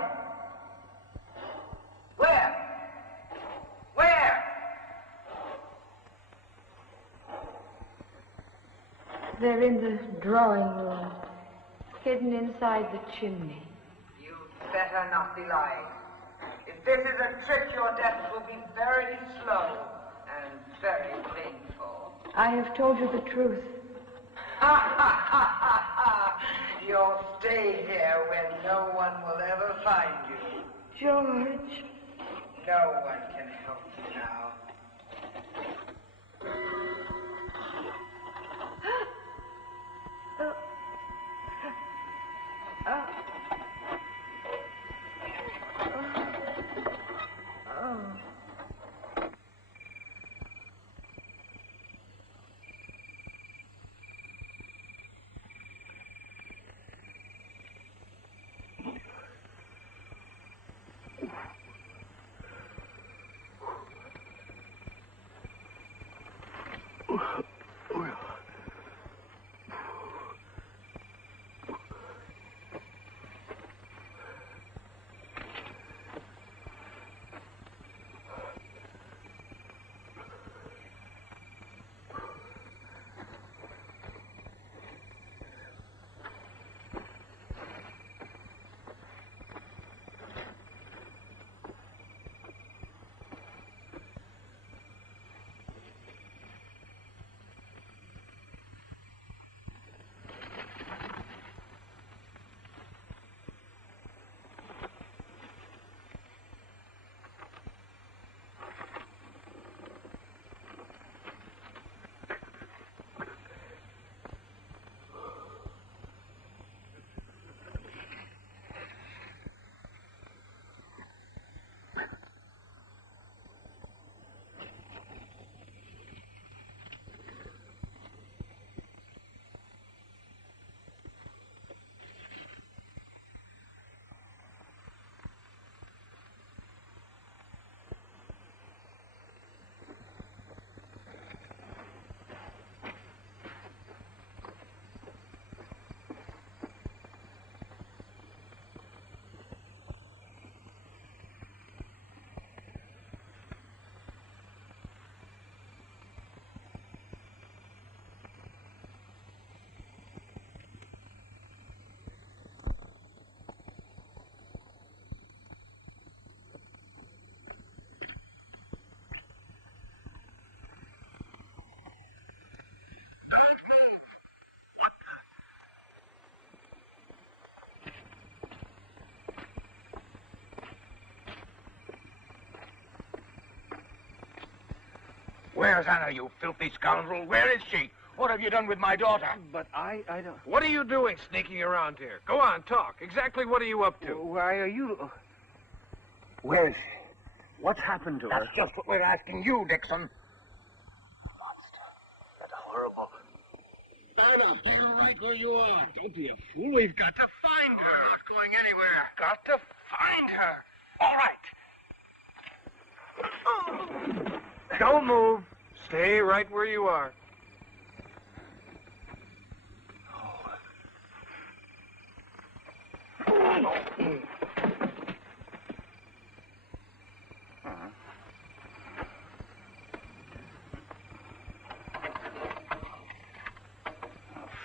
Where? Where? They're in the drawing room, hidden inside the chimney. You'd better not be lying. If this is a trick, your death will be very slow and very painful. I have told you the truth. Ha ha ha ha ha! You'll stay here where no one will ever find you. George. No one can help you now. Where's Anna, you filthy scoundrel? Where is she? What have you done with my daughter? But I don't... What are you doing sneaking around here? Go on, talk. Exactly what are you up to? Why are you... Where is she? What's happened to her? That's just what we're asking you, Dixon. Anna, stay right where you are. Don't be a fool. We've got to find her. We're not going anywhere. Got to find her. All right. Don't move. Stay right where you are.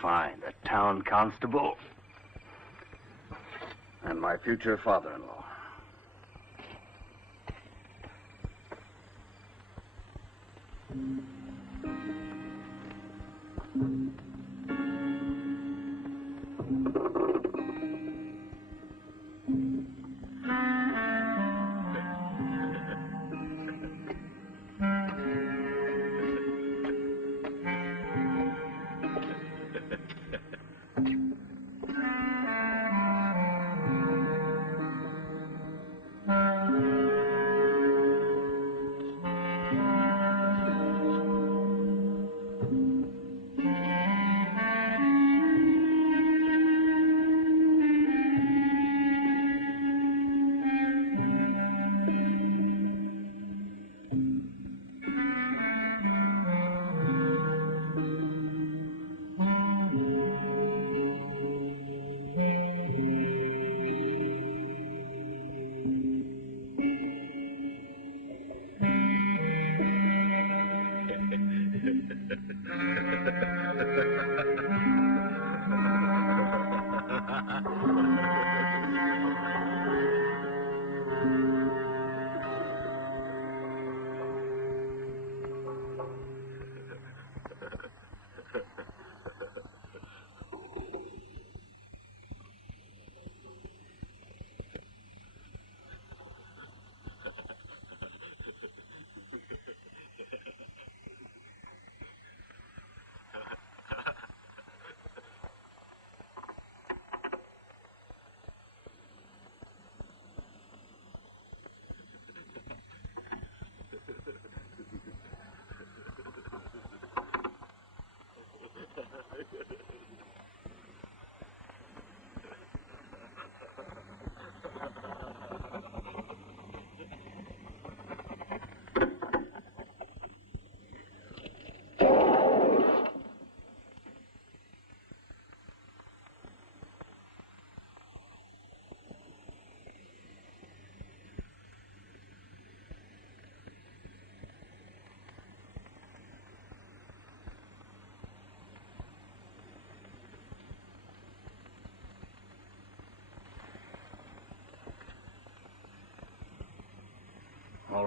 Fine, the town constable and my future father-in-law.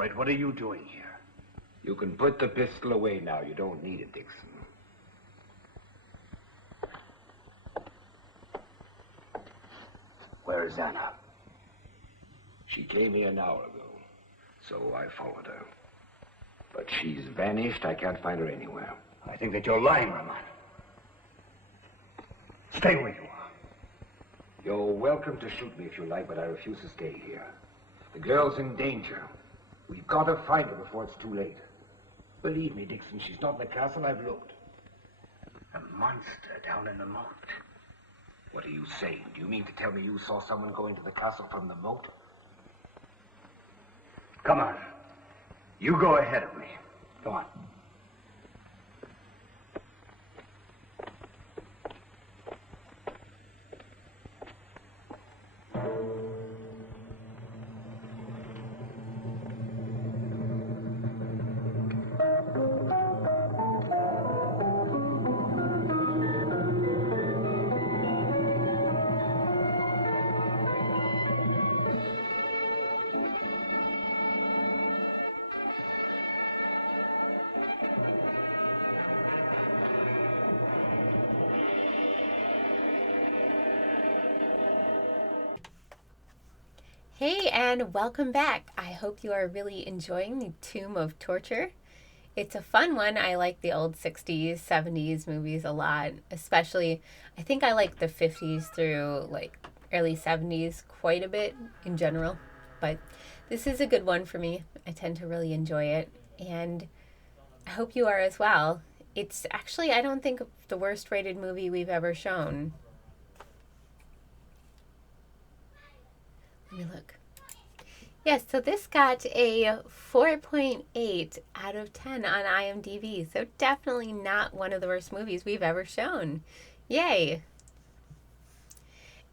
for it. What are you doing here? You can put the pistol away now. You don't need it, Dixon. Where is Anna? She came here an hour ago, so I followed her. But she's vanished. I can't find her anywhere. I think that you're lying, Ramon. Stay where you are. You're welcome to shoot me if you like, but I refuse to stay here. The girl's in danger. We've got to find her before it's too late. Believe me, Dixon, she's not in the castle. I've looked. A monster down in the moat. What are you saying? Do you mean to tell me you saw someone going to the castle from the moat? Come on. You go ahead of me. Go on. Hey, and welcome back. I hope you are really enjoying the Tomb of Torture. It's a fun one. I like the old 60s, 70s movies a lot, especially I think I like the 50s through like early 70s quite a bit in general, but this is a good one for me. I tend to really enjoy it, and I hope you are as well. It's actually, I don't think, the worst rated movie we've ever shown. Let me look. Yes, so this got a 4.8 out of 10 on IMDb. So definitely not one of the worst movies we've ever shown. Yay.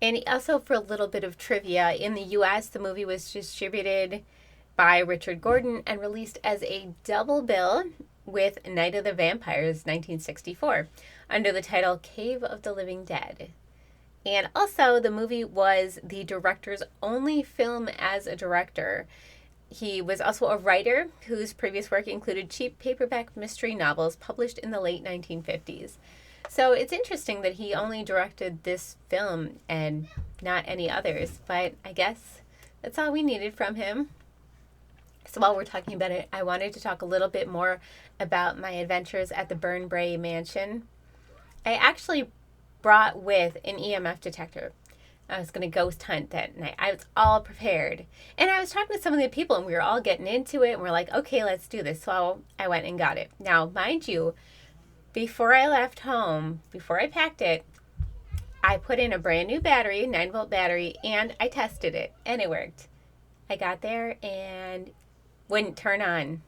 And also, for a little bit of trivia, in the US, the movie was distributed by Richard Gordon and released as a double bill with Night of the Vampires 1964 under the title Cave of the Living Dead. And also, the movie was the director's only film as a director. He was also a writer whose previous work included cheap paperback mystery novels published in the late 1950s. So it's interesting that he only directed this film and not any others, but I guess that's all we needed from him. So while we're talking about it, I wanted to talk a little bit more about my adventures at the Burnbrae Mansion. I actually brought with an EMF detector. I was going to ghost hunt that night. I was all prepared. And I was talking to some of the people, and we were all getting into it, and we're like, okay, let's do this. So I went and got it. Now, mind you, before I left home, before I packed it, I put in a brand new battery, 9-volt battery, and I tested it, and it worked. I got there and wouldn't turn on.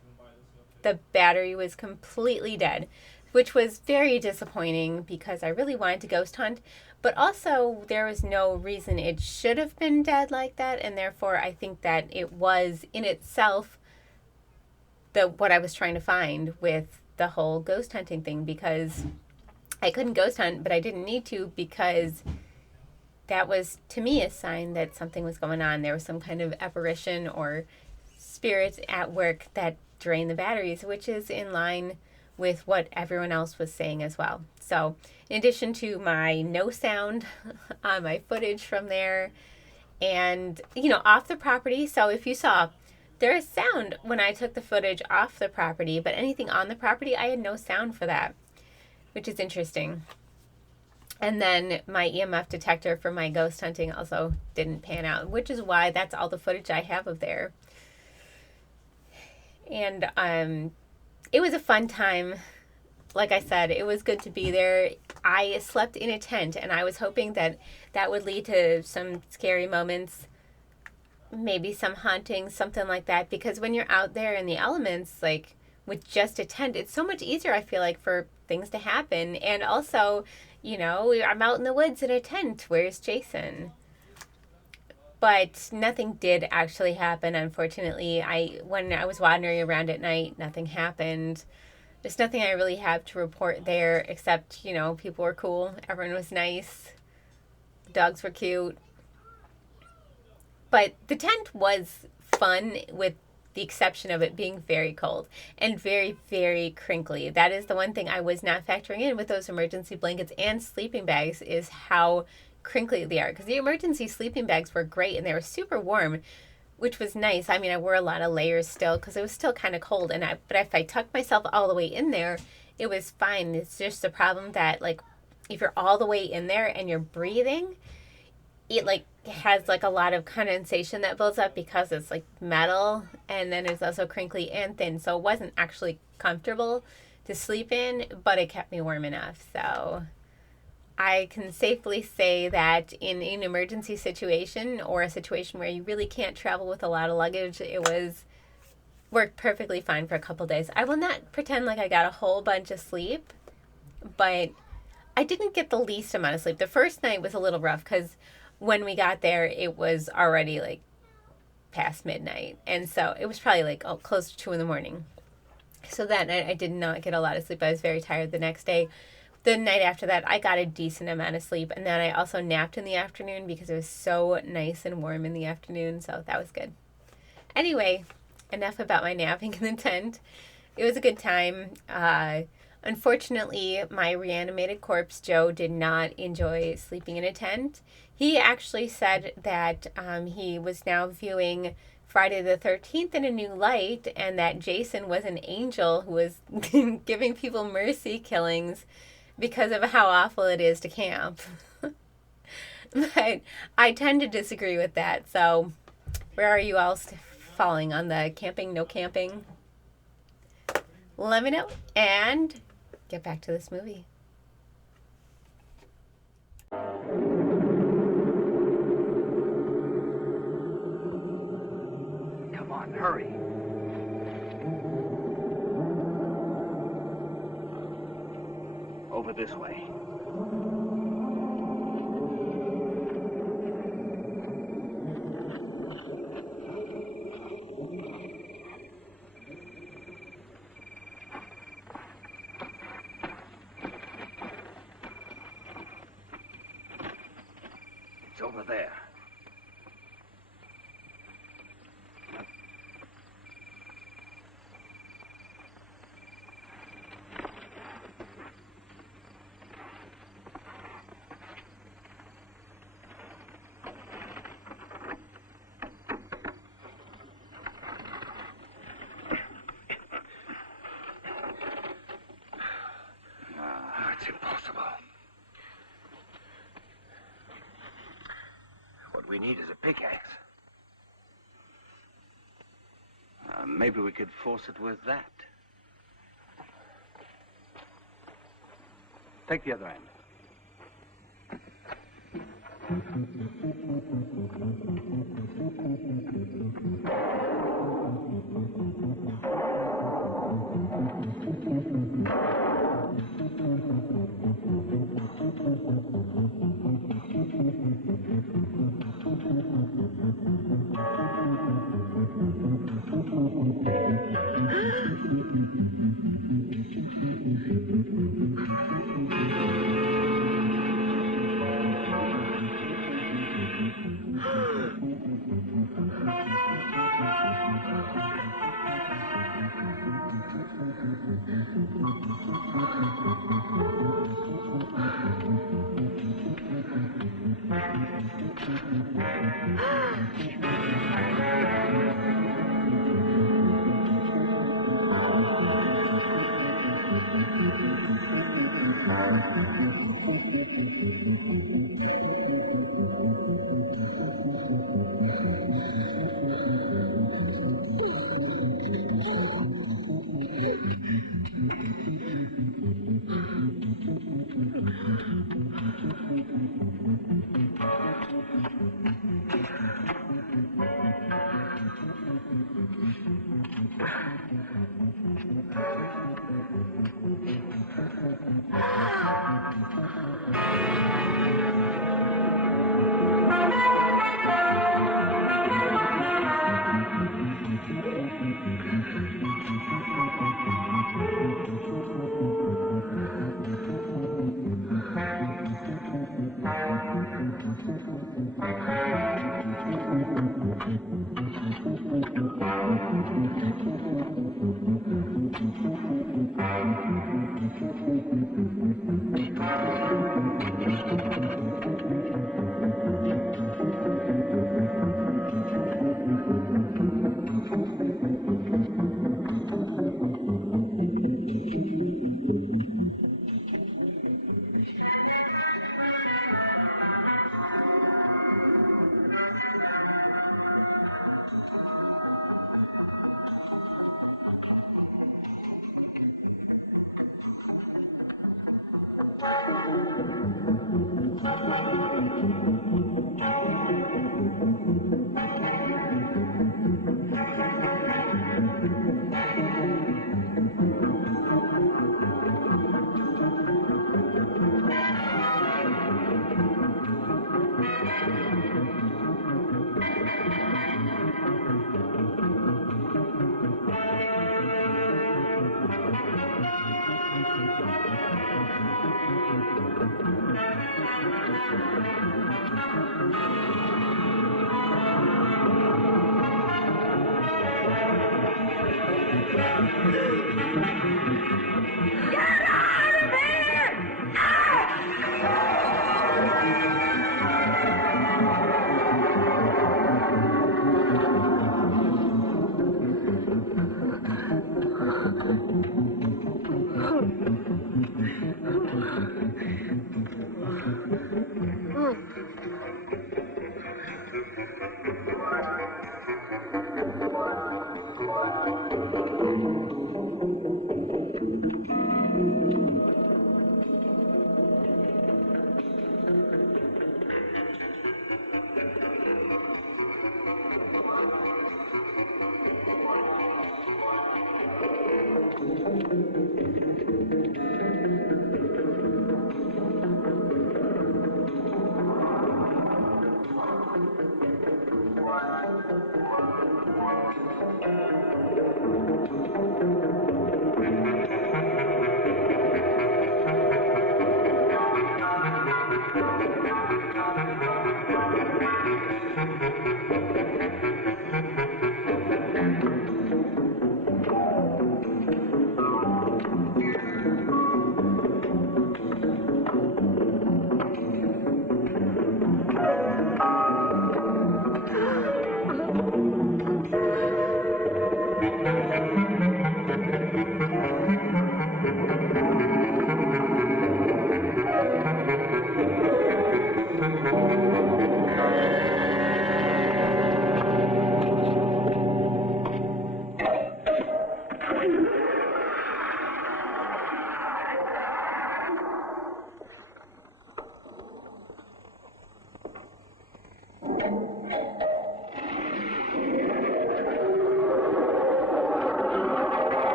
The battery was completely dead, which was very disappointing because I really wanted to ghost hunt, but also there was no reason it should have been dead like that, and therefore I think that it was in itself what I was trying to find with the whole ghost hunting thing, because I couldn't ghost hunt, but I didn't need to, because that was, to me, a sign that something was going on. There was some kind of apparition or spirit at work that drained the batteries, which is in line with what everyone else was saying as well. So in addition to my no sound on my footage from there, and off the property, so if you saw, there is sound when I took the footage off the property, but anything on the property, I had no sound for that, which is interesting. And then my EMF detector for my ghost hunting also didn't pan out, which is why that's all the footage I have of there. And it was a fun time. Like I said, it was good to be there. I slept in a tent, and I was hoping that that would lead to some scary moments, maybe some haunting, something like that. Because when you're out there in the elements, like with just a tent, it's so much easier, I feel like, for things to happen. And also, I'm out in the woods in a tent. Where's Jason? But nothing did actually happen, unfortunately. When I was wandering around at night, nothing happened. There's nothing I really have to report there, except, people were cool. Everyone was nice. The dogs were cute. But the tent was fun with the exception of it being very cold and very, very crinkly. That is the one thing I was not factoring in with those emergency blankets and sleeping bags, is how crinkly they are. Because the emergency sleeping bags were great and they were super warm, which was nice. I mean, I wore a lot of layers still because it was still kind of cold. But if I tucked myself all the way in there, it was fine. It's just the problem that, like, if you're all the way in there and you're breathing, it like has like a lot of condensation that builds up because it's like metal, and then it's also crinkly and thin, so it wasn't actually comfortable to sleep in, but it kept me warm enough. So I can safely say that in an emergency situation or a situation where you really can't travel with a lot of luggage, it was worked perfectly fine for a couple days. I will not pretend like I got a whole bunch of sleep, but I didn't get the least amount of sleep. The first night was a little rough because when we got there, it was already like past midnight. And so it was probably like close to 2 in the morning. So that night I did not get a lot of sleep. I was very tired the next day. The night after that, I got a decent amount of sleep. And then I also napped in the afternoon because it was so nice and warm in the afternoon. So that was good. Anyway, enough about my napping in the tent. It was a good time. Unfortunately, my reanimated corpse, Joe, did not enjoy sleeping in a tent. He actually said that he was now viewing Friday the 13th in a new light, and that Jason was an angel who was giving people mercy killings because of how awful it is to camp. But I tend to disagree with that. So where are you all falling on the camping, no camping? Let me know and get back to this movie. Come on, hurry. Over this way. It's over there. It's impossible. What we need is a pickaxe. Maybe we could force it with that. Take the other end.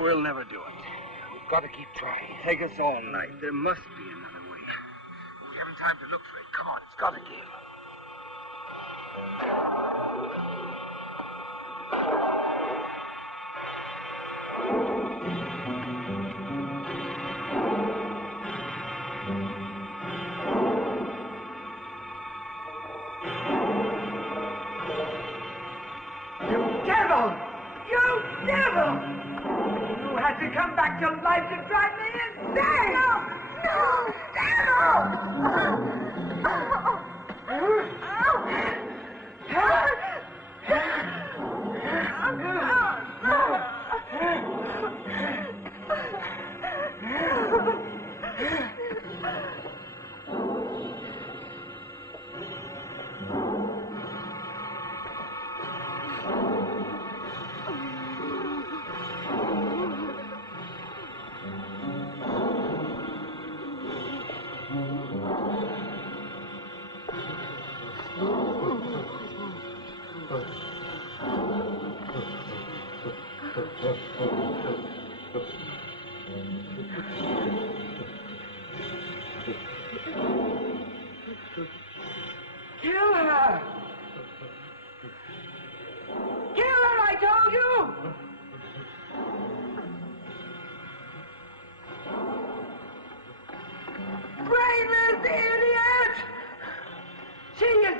We'll never do it. We've got to keep trying. Take us all night. There must be another way. We haven't time to look for it. Come on, it's got to give. You devil! You devil! You had to come back to life to drive me insane! No! Devil!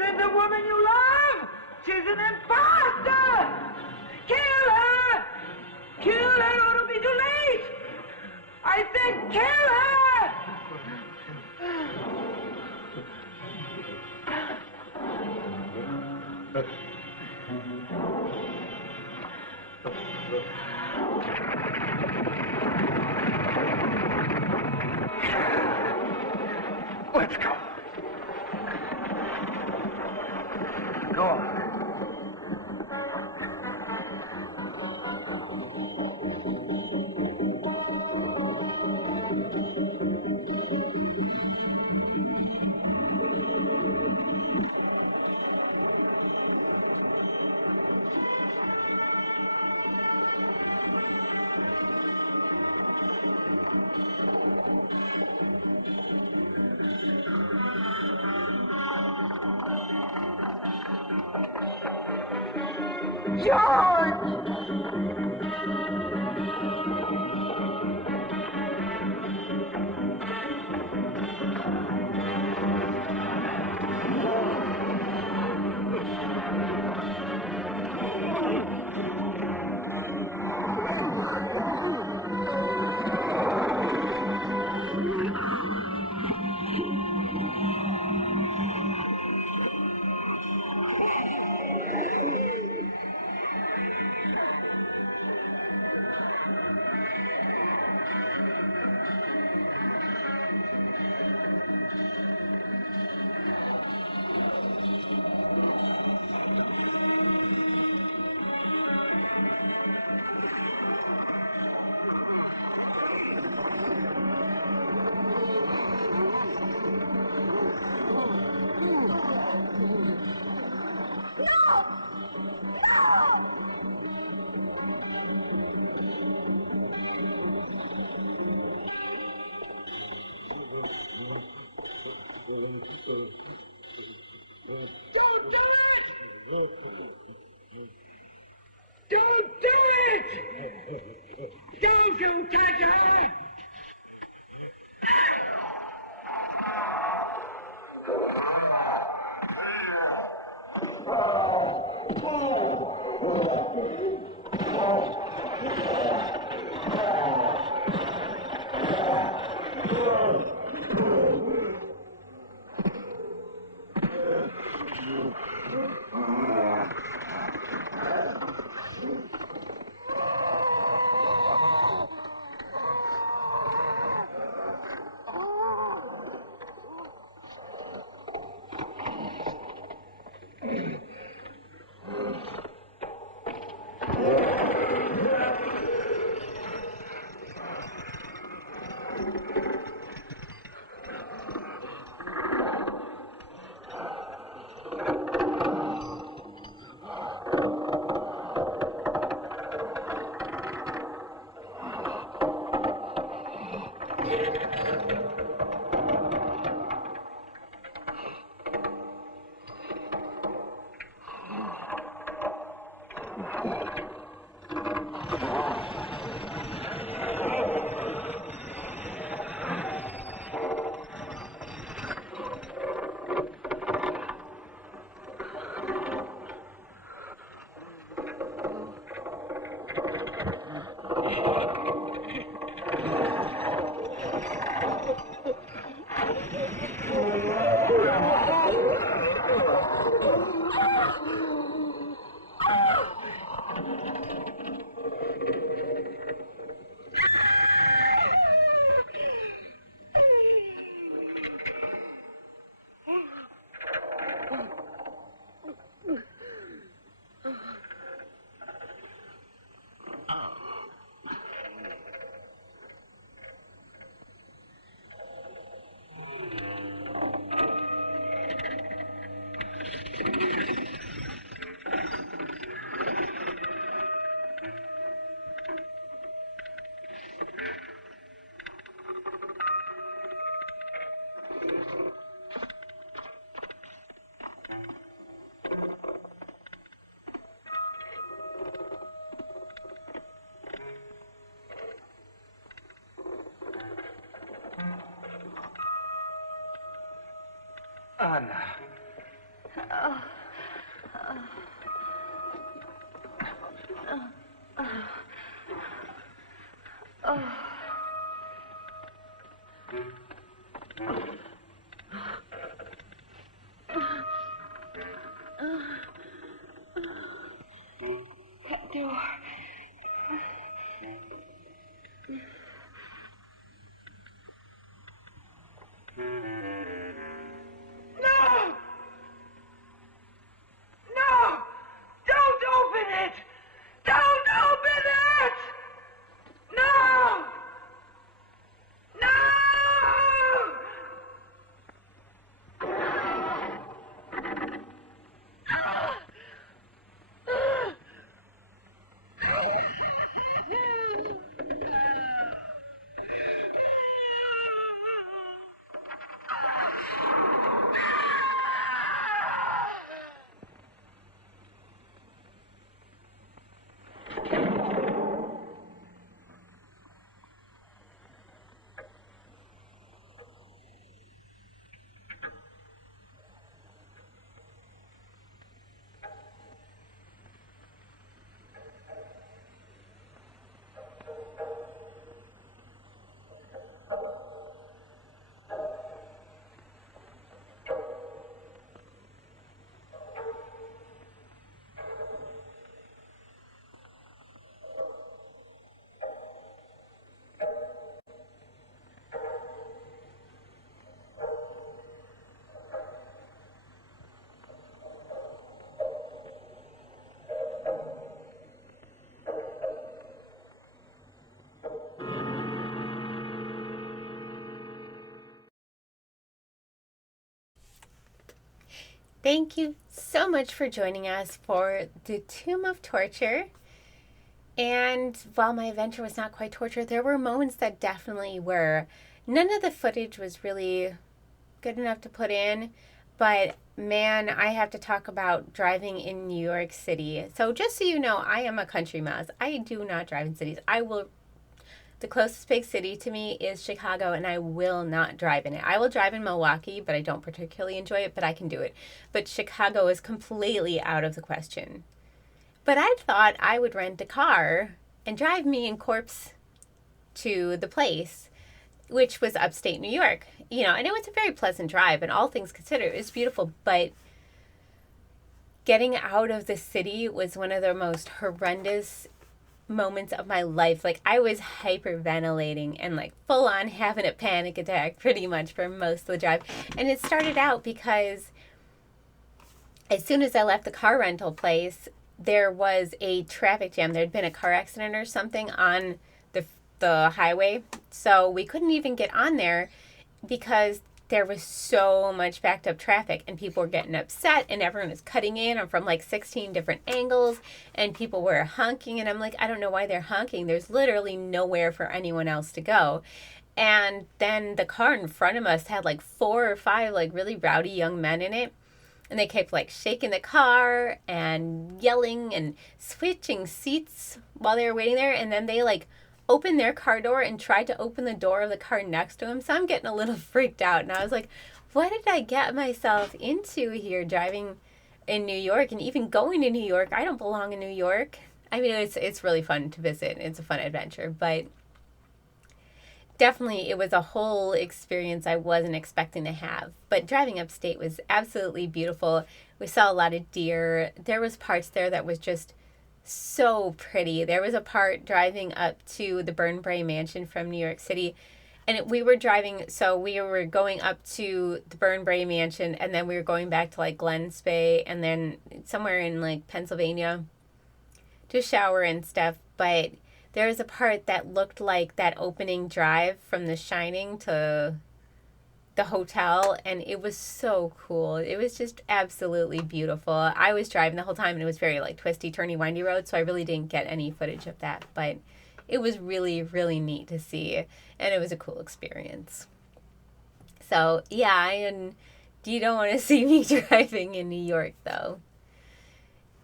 isn't the woman you love. She's an imposter. Kill her. Kill her or it'll be too late. I said kill her. Let's go. Go on. Don't do it! Don't do it! Don't you touch her! Anna. That door. No! No! Don't open it! Don't open it! No! No! Thank you so much for joining us for the Tomb of Torture. And while my adventure was not quite torture, there were moments that definitely were. None of the footage was really good enough to put in, but man, I have to talk about driving in New York City. So just so you know, I am a country mouse. I do not drive in cities. The closest big city to me is Chicago, and I will not drive in it. I will drive in Milwaukee, but I don't particularly enjoy it, but I can do it. But Chicago is completely out of the question. But I thought I would rent a car and drive me and Corpse to the place, which was upstate New York. You know, and it was a very pleasant drive, and all things considered, it was beautiful, but getting out of the city was one of the most horrendous moments of my life. Like, I was hyperventilating and like full on having a panic attack pretty much for most of the drive. And it started out because as soon as I left the car rental place, there was a traffic jam. There'd been a car accident or something on the highway, so we couldn't even get on there because there was so much backed up traffic, and people were getting upset, and everyone was cutting in from like 16 different angles, and people were honking, and I'm like, I don't know why they're honking. There's literally nowhere for anyone else to go. And then the car in front of us had like 4 or 5 like really rowdy young men in it, and they kept like shaking the car and yelling and switching seats while they were waiting there. And then they like opened their car door and tried to open the door of the car next to him. So I'm getting a little freaked out. And I was like, what did I get myself into here driving in New York and even going to New York? I don't belong in New York. I mean, it's really fun to visit. It's a fun adventure, but definitely it was a whole experience I wasn't expecting to have. But driving upstate was absolutely beautiful. We saw a lot of deer. There was parts there that was just so pretty. There was a part driving up to the Burn Bray Mansion from New York City, and we were driving, so we were going up to the Burn Bray Mansion, and then we were going back to like Glens Bay and then somewhere in like Pennsylvania to shower and stuff. But there was a part that looked like that opening drive from The Shining to the hotel, and it was so cool. It was just absolutely beautiful. I was driving the whole time, and it was very like twisty, turny, windy road, so I really didn't get any footage of that, but it was really, really neat to see, and it was a cool experience. So yeah, and you don't want to see me driving in New York though.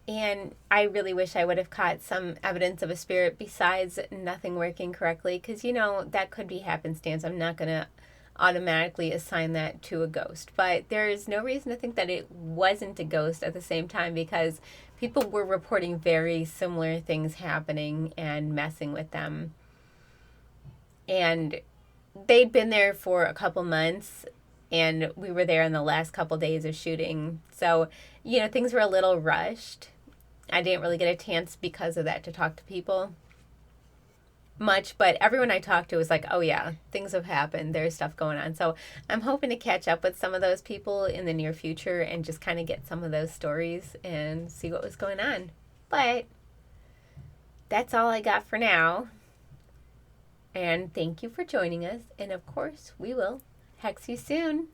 And I really wish I would have caught some evidence of a spirit besides nothing working correctly, because, you know, that could be happenstance. I'm not going to automatically assign that to a ghost. But there is no reason to think that it wasn't a ghost at the same time, because people were reporting very similar things happening and messing with them. And they'd been there for a couple months, and we were there in the last couple days of shooting. So, things were a little rushed. I didn't really get a chance because of that to talk to people much, but everyone I talked to was like, oh yeah, things have happened. There's stuff going on. So I'm hoping to catch up with some of those people in the near future and just kind of get some of those stories and see what was going on. But that's all I got for now. And thank you for joining us. And of course, we will hex you soon.